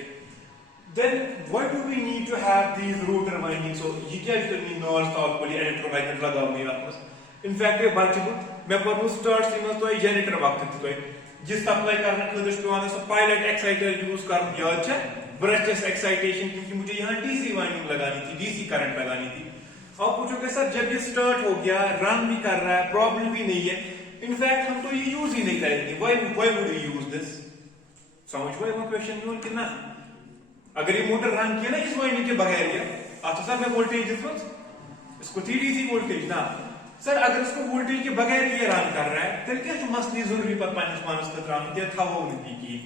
then why do we need to have these rotor windings? So ये क्या करनी north south वाली electromagnet लगाऊंगी आपस। In fact ये बात चलो मैं पढ़ूँ start सीमा तो ये generator वक्त तो जिस सप्लाई करने के लिए पेवान सो पायलट एक्साइटर यूज कर याद है ब्रशलेस एक्साइटेशन, क्योंकि मुझे यहाँ डीसी वाइंडिंग लगानी थी, डीसी करंट लगानी थी। अब पूछोगे सर जब ये स्टार्ट हो गया रन भी कर रहा है प्रॉब्लम भी नहीं है, इनफैक्ट हम तो ये यूज ही नहीं करेंगे, why would we use this? समझ पाए वो क्वेश्चन यूज कितना? अगर ये मोटर रन किया ना इस वाइंडिंग के बगैर, अच्छा सर मैं वोल्टेज डिफरेंस इसको थी डीसी वोल्टेज ना, سر اگر اس کو وولٹیج کے بغیر یہ رن کر رہا ہے تیل کیا مسئلہ ضروری پتہ پانس پانس خطر آمد یہ تھا کی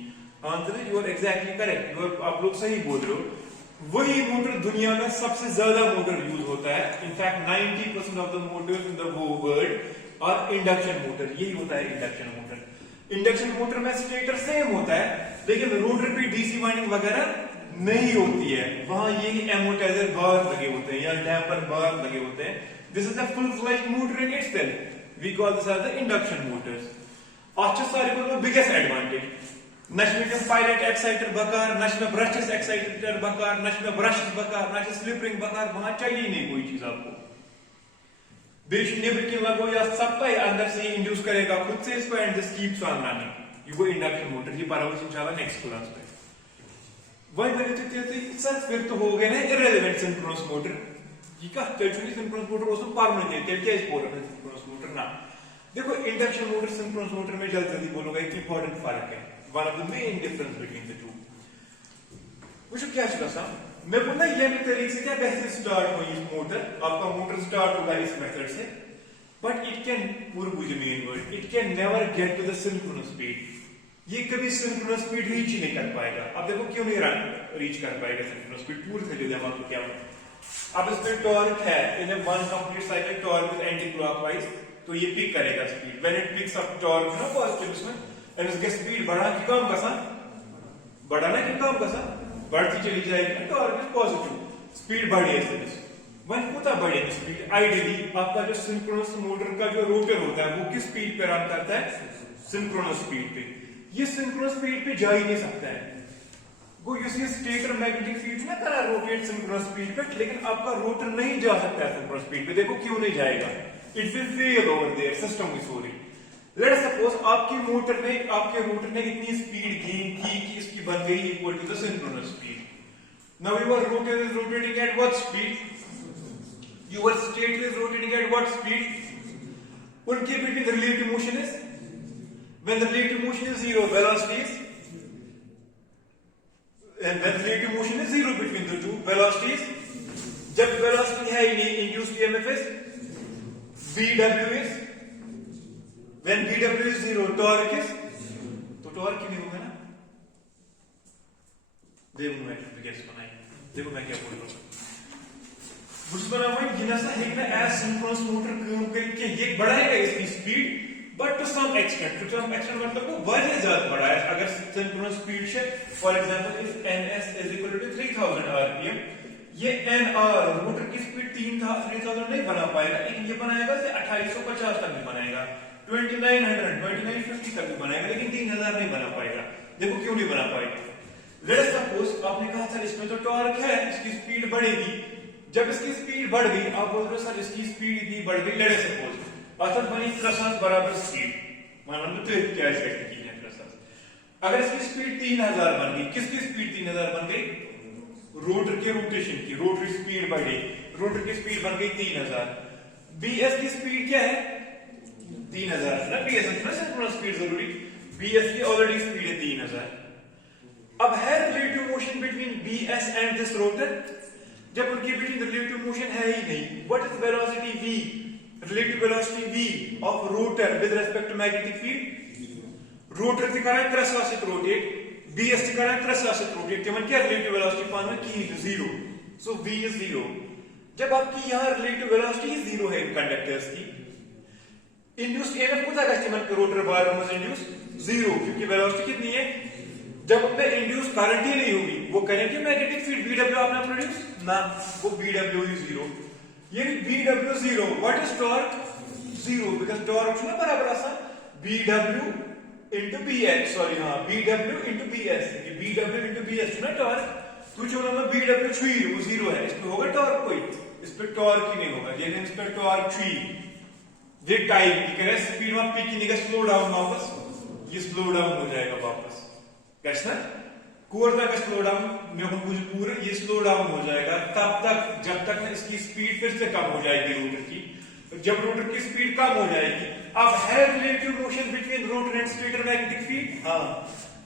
answer you are exactly correct آپ لوگ صحیح بول رہے ہو وہی موٹر دنیا میں سب سے زیادہ موٹر یوز ہوتا ہے in fact 90% of the Motors in the world اور انڈکشن موٹر یہی ہوتا ہے انڈکشن موٹر انڈکشن موٹر میں اسٹیٹر سیم ہوتا ہے لیکن روٹر پہ ڈی سی وائنڈنگ وغیرہ نہیں ہوتی ہے وہاں یہ ایمورٹائزر بار لگے ہوتے ہیں یا ڈیمپر بار لگے ہوتے ہیں this is the full-fledged motor in itself we call this as the induction motors اچھا سارے کو biggest advantage نش میں پائلٹ ایکسائٹر بکار نش میں برشز ایکسائٹر بکار نش میں برشز بکار نش سلپ رنگ بکار وہاں چاہیے نہیں کوئی چیز آپ کو بیش نیبر کی لگو یا سپلائی اندر سے انڈیوس کرے گا خود سے اس کو and this keeps on running یہ وہ انڈکشن موٹر یہ پڑھاؤ انشاءاللہ نیکسٹ کلاس میں وہی بنے تھے سر پھر تو ہو گئے نا irrelevant synchronous motor یہ کہا تیل چھوٹی synchronous motor اس میں پرماننٹ ہے تیل کیا اس پورا ہے synchronous motor نہ دیکھو انڈکشن موٹر synchronous motor میں جلدی بولو گا ایک امپورٹنٹ فرق ہے one of the main difference between the two وچو کیا چکا سا میں بولنا یہ بھی طریقے سے کیا کیسے سٹارٹ ہوئی اس موٹر آپ کا موٹر سٹارٹ ہوگا اس میتھڈ سے بٹ اٹ کین پورا بوجھے مین ورڈ it can never get to the synchronous speed یہ کبھی synchronous speed ریچ نہیں کر پائے گا اب دیکھو کیوں نہیں ریچ کر پائے گا synchronous speed پورا سے جو دماغ کو کیا اب اس میں ٹارک ہے in one complete cycle torque is anticlockwise تو یہ پک کرے گا speed when it picks up torque نا پازیٹیو اس میں اینڈ اس کی اسپیڈ بڑھا کی کم کسا بڑھانا کی کم کسا بڑھتی چلی جائے گی ٹارک از پازیٹیو اسپیڈ بڑھے اس میں ون کوتا بڑھے اسپیڈ آئیڈیلی آپ کا جو سنکرونس موٹر کا جو روٹر ہوتا ہے وہ کس اسپیڈ پہ رن کرتا ہے سنکرونس اسپیڈ پہ یہ سنکرونس اسپیڈ پہ جا ہی نہیں سکتا ہے وہ اسی اسٹیٹر میگنیٹک فیلڈ میں کرا روٹیٹ سنکرونس اسپیڈ پہ لیکن آپ کا روٹر نہیں جا سکتا ہے سنکرونس اسپیڈ پہ دیکھو کیوں نہیں جائے گا it will fail over there system is sorry let suppose آپ کی موٹر نے آپ کے روٹر نے اتنی اسپیڈ گین کی کہ اس کی بن گئی equal to the synchronous speed now your rotor is rotating at what speed your stator is rotating at what speed ان کے between the relative motion is when the relative motion is zero velocity is and when the relative motion is zero between the two velocities jab velocity hai hi nahi induced EMF is Bw is when Bw is zero torque is to torque hi nahi hoga na देखो मैं कैसे बनाई देखो मैं क्या बोल रहा हूं बुझ बना हुआ जिनसा है ना एज सिंक्रोनस मोटर काम करके ये बढ़ाएगा इसकी speed but to some extent मतलब वो वजह ज्यादा बड़ा है अगर synchronous speed से for example if ns is equal to 3000 rpm ये nr मोटर की स्पीड 3000 नहीं बना पाएगा लेकिन ये बनाएगा से 2850 तक भी बनाएगा 2950 तक भी बनाएगा लेकिन 3000 नहीं बना पाएगा देखो क्यों नहीं बना पाएगा लेट्स सपोज आपने कहा सर इसमें तो टॉर्क है इसकी स्पीड बढ़ेगी जब इसकी स्पीड बढ़ गई आप बोल रहे हो सर इसकी स्पीड इतनी बढ़ गई लेट्स सपोज अर्थात बनी 300 बराबर स्पीड मान लो तो क्या एक्सपेक्ट की है 300 अगर इसकी स्पीड 3000 बन गई किसकी स्पीड 3000 बन गई रोटर के रोटेशन की रोटरी स्पीड बढ़ गई रोटर की स्पीड बन गई 3000 बीएस की स्पीड क्या है 3000 ना बीएस ना सिंक्रोनस स्पीड जरूरी बीएस की ऑलरेडी स्पीड है 3000 अब है relative motion between BS and this rotor जब उनके बिटवीन रिलेटिव मोशन है ही नहीं what is velocity v relative velocity v of rotor with respect to magnetic field rotor की करें 360 rotate bs की करें 360 rotate तेमन क्या relative velocity पाना की 0 so v is 0 जब आपकी यहाँ relative velocity 0 है कंडक्टर्स की induced EMF को था तेमन के rotor बार में induced 0 क्योंकि velocity कितनी है जब अपने induced current ही नहीं होगी वो करेंगे magnetic field bw आपने प्रोड्यूस ना वो bw is 0 ये Bw 0 what is torque 0 because torque ना बराबर आसा Bw into Bx sorry हाँ Bw into Bs ये Bw into Bs ना torque तो जो ना Bw 3 वो 0 है इसमें होगा torque कोई इस पे torque ही नहीं होगा जैसे इस पे torque 3 ये टाइम की करे स्पीड में पिक नहीं का स्लो डाउन वापस ये स्लो डाउन हो जाएगा वापस कैसा कोर्दा का स्लो डाउन में मुझे पूरा ये स्लो डाउन हो जाएगा तब तक जब तक इसकी स्पीड फिर से कम हो जाएगी रोटर की जब रोटर की स्पीड कम हो जाएगी अब है relative motion between rotor and stator magnetic field हाँ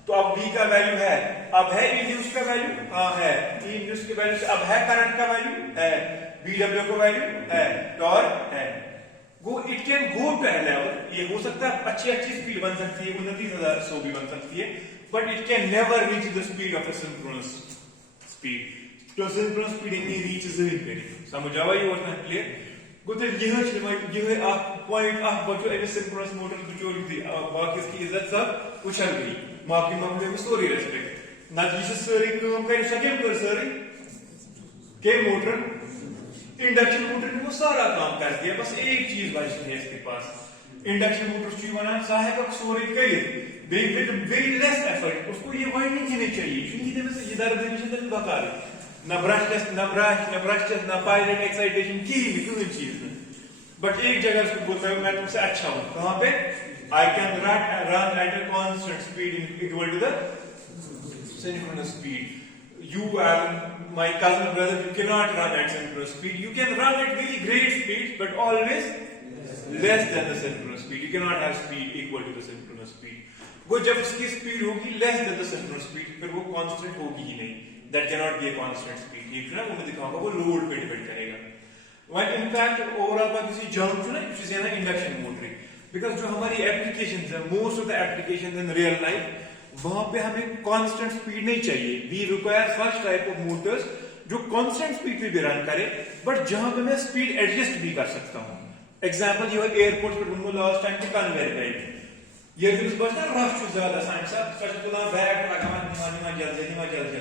तो अब v का वैल्यू है अब है इंड्यूस का वैल्यू हाँ है इंड्यूस के वैल्यू से अब है करंट का वैल्यू है bw का वैल्यू है टॉर्क है it can go to a level, ये हो सकता है अच्छी स्पीड बन सकती है, 29,100 भी बन सकती है, but it can never reach the speed of a synchronous speed. तो synchronous speed नहीं reach नहीं करेगी. समझ आवा ये होता है clear? गोते यह आप point आप बच्चों एक synchronous motor बच्चों दी बाकी इसकी इज्जत सब उछल गई. माफी मांगने में story respect. ना जिसे सारी काम करे सकें कर सारी के मोटर इंडक्शन मोटर में वो सारा काम कर दिया, बस एक चीज बची है इसके पास. इंडक्शन मोटर चीज बना साहब का सोरे करिए विद वेरी लेस एफर्ट, उसको ये वाइंडिंग ही नहीं चाहिए. क्योंकि में से इधर उधर निशान तक बता रहे ना ब्रशलेस ना पायलट एक्साइटेशन की भी कोई चीज नहीं. बट एक जगह उसको बोलता है मैं तुमसे अच्छा हूं. कहां पे? I can run at a constant speed equal to the synchronous speed. You are my cousin brother, you cannot run at synchronous speed. You can run at very great speed, but always less than the synchronous speed. You cannot have speed equal to the synchronous speed. वो जब उसकी speed होगी less than the synchronous speed, फिर वो constant होगी ही नहीं. That cannot be a constant speed. ठीक है ना? वो मैं दिखाऊंगा, वो load पे depend करेगा. When in fact overall बात इसी jump जो ना इसी से ना induction motor, because जो हमारी applications है, most of the applications in real life वहां पे हमें कांस्टेंट स्पीड नहीं चाहिए. We require first type of motors जो कांस्टेंट स्पीड पे भी रन करे, बट जहां पे मैं स्पीड एडजस्ट भी कर सकता हूं. एग्जांपल ये एयरपोर्ट पे ढूंढो लास्ट टाइम के कन्वेयर बेल्ट ये जो बचना रश छु ज्यादा साइन साहब सच तो बैग लगा निमा जल्दी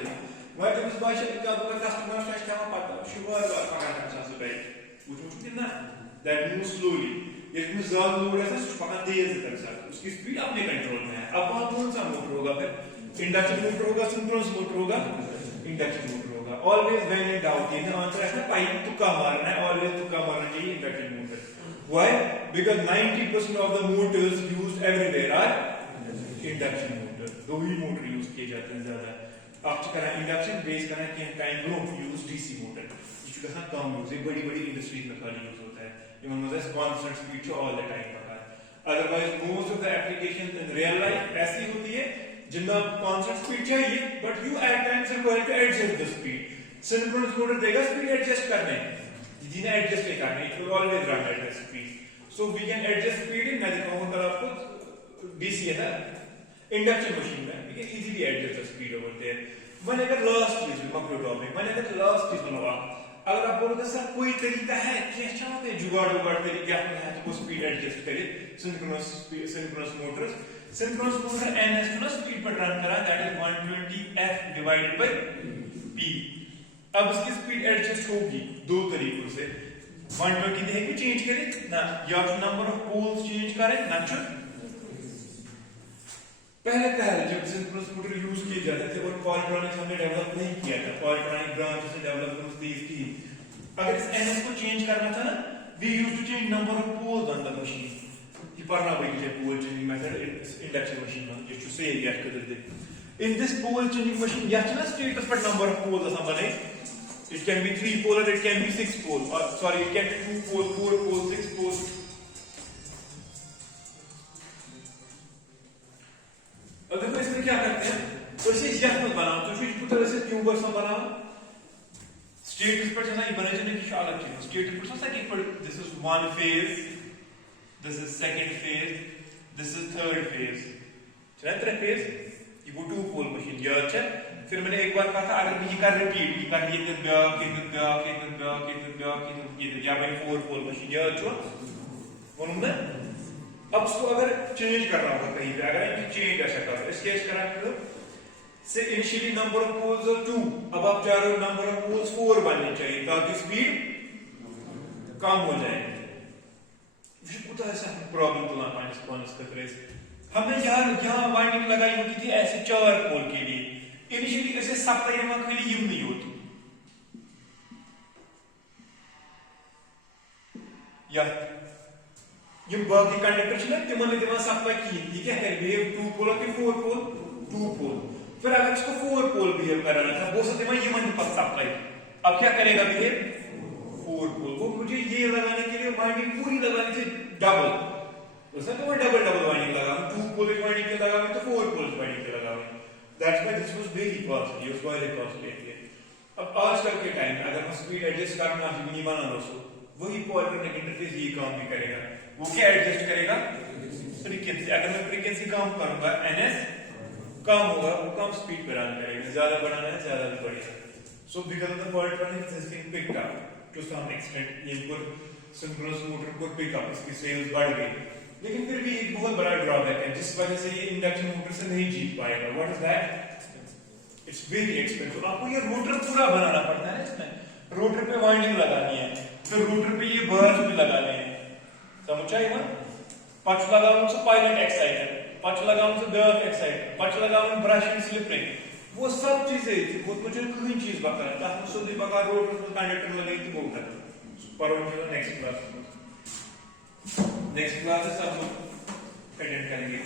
वह जो इस बात का कस्टमर का क्या पता शुगर पकड़ कर से बेल्ट वो जो ना दैट मूव स्लोली. इसमें ज्यादा लोड है तो पकड़ तेज कर सकता, उसकी स्पीड अपने कंट्रोल में है. अब वहां कौन सा मोटर होगा? फिर इंडक्शन मोटर होगा, सिंक्रोनस मोटर होगा, इंडक्शन मोटर होगा. ऑलवेज व्हेन इन डाउट ये आंसर है पाइप तुक्का मारना है, ऑलवेज तुक्का मारना चाहिए induction motor. Why? Because 90% of the motors used everywhere are induction motor. दो ही मोटर यूज किए जाते हैं ज्यादा. आप करें इंडक्शन बेस करें कि टाइम लो यूज डीसी मोटर जो कहां कम यूज है, बड़ी इंडस्ट्रीज में खाली यूज होता है. You know, there's constant speed to all the time. Otherwise, most of the applications in real life ऐसी होती है जिनमें constant speed चाहिए, but you at times are going to adjust the speed. Synchronous motor देगा speed adjust करने, जिन्हें adjust नहीं करने, it will always run at that speed. So we can adjust speed in मैं दिखाऊंगा कल आपको DC है ना induction machine में, we can easily adjust the speed over there. मैंने अगर last चीज में macro topic, मैंने अगर last चीज में अगर आप बोलोगे सर कोई तरीका है कि अच्छा होता है जुगाड़ तरीके आपने है तो स्पीड एडजस्ट करे सिंक्रोनस मोटर ns ना स्पीड पर रन करा that is 120f divided by p. अब इसकी स्पीड एडजस्ट होगी दो तरीकों से. 120 है कि चेंज करे ना, या तो नंबर ऑफ पोल्स चेंज करे ना. पहले जब सिंक्रोनस मोटर यूज किए जाते थे और पॉलिट्रॉनिक्स हमने डेवलप नहीं किया था, पॉलिट्रॉनिक ब्रांच से डेवलपमेंट थी इसकी. अगर इस एनएस को चेंज करना था ना, we used to change number of poles on the machine. ये पढ़ना पड़ेगा pole changing method induction machine में जो से या कर दे. In this pole changing machine या ना स्टेटस पर नंबर ऑफ पोल्स असा बने. इट कैन बी 3 पोल और इट कैन बी 6 पोल, और सॉरी इट कैन बी 2 पोल 4 पोल 6 पोल. अगर मैं इसमें क्या करते हैं तो इसे यह मत बनाओ तो फिर पुत्र ऐसे क्यों बस बनाओ स्टेटस पर जाना ये बने जाने की अलग चीज. स्टेटस पर सा कि this is one phase, this is second phase, this is third phase. चला तेरा फेज ये वो 2 पोल मशीन याद है. फिर मैंने एक बार कहा था अगर ये कर रिपीट ये कर ये या भाई 4 पोल मशीन याद हो बोलूं मैं. अब उसको अगर चेंज करना होगा कहीं पे, अगर इनकी चेंज ऐसा करो स्केच करा करो से इनिशियली नंबर ऑफ पोल्स और 2, अब आप चाह रहे हो नंबर ऑफ पोल्स 4 बनने चाहिए ताकि स्पीड कम हो जाए. कुछ ऐसा प्रॉब्लम तो ना माइनस कॉन्स का ट्रेस हमने यहां वाइंडिंग लगाई होती थी ऐसे 4 पोल के लिए. इनिशियली ऐसे सप्लाई में खाली यूं नहीं होती या ये बाकी कंडक्टर छे ना तिमन दिमा सप्लाई की ये क्या करे बिहेव 2 पोल के 4 पोल 2 पोल. फिर अगर इसको 4 पोल बिहेव कराना था वो सत्य में ये मन पर सप्लाई, अब क्या करेगा बिहेव 4 पोल. वो मुझे ये लगाने के लिए वाइंडिंग पूरी लगानी थी डबल, उसने तो मैं डबल वाइंडिंग लगा 2 पोल वाइंडिंग के लगा मैं तो 4 पोल वाइंडिंग के लगा. That's why this was very costly, it was very costly. अब आजकल के टाइम में अगर हम स्पीड एडजस्ट करना है नहीं बना दोस्तों वही को अल्टरनेट इंटरफेस ये काम भी करेगा। वो क्या एडजस्ट करेगा? फ्रीक्वेंसी। अगर मैं फ्रीक्वेंसी कम करूंगा NS कम होगा, वो कम स्पीड पे रन करेगा, ज्यादा बढ़ाना है ज्यादा भी बढ़ेगा। So because of the fault running has been picked up to some extent, ये इनपुट सिंक्रोनस मोटर को पिक अप, इसकी सेल्स बढ़ गई, लेकिन फिर भी एक बहुत बड़ा ड्रॉबैक है जिस वजह से ये इंडक्शन मोटर से नहीं जीत पाएगा। What is that? It's very expensive. आपको ये रोटर पूरा बनाना पड़ता है, इसमें रोटर पे वाइंडिंग लगानी है, फिर रोटर पे ये बर्स भी लगाने हैं, समझा ना? पच लगाऊं से पायलट एक्साइटर, पच लगाऊं से बेयर एक्साइटर, पच लगाऊं ब्रशिंग स्लिपरिंग, वो सब चीजें वो मुझे कोई चीज बता है ताकि सुधी बगा रोटर पे कंडक्टर लगे तो वो कर पर वो नेक्स्ट क्लास में सब लोग अटेंड करेंगे।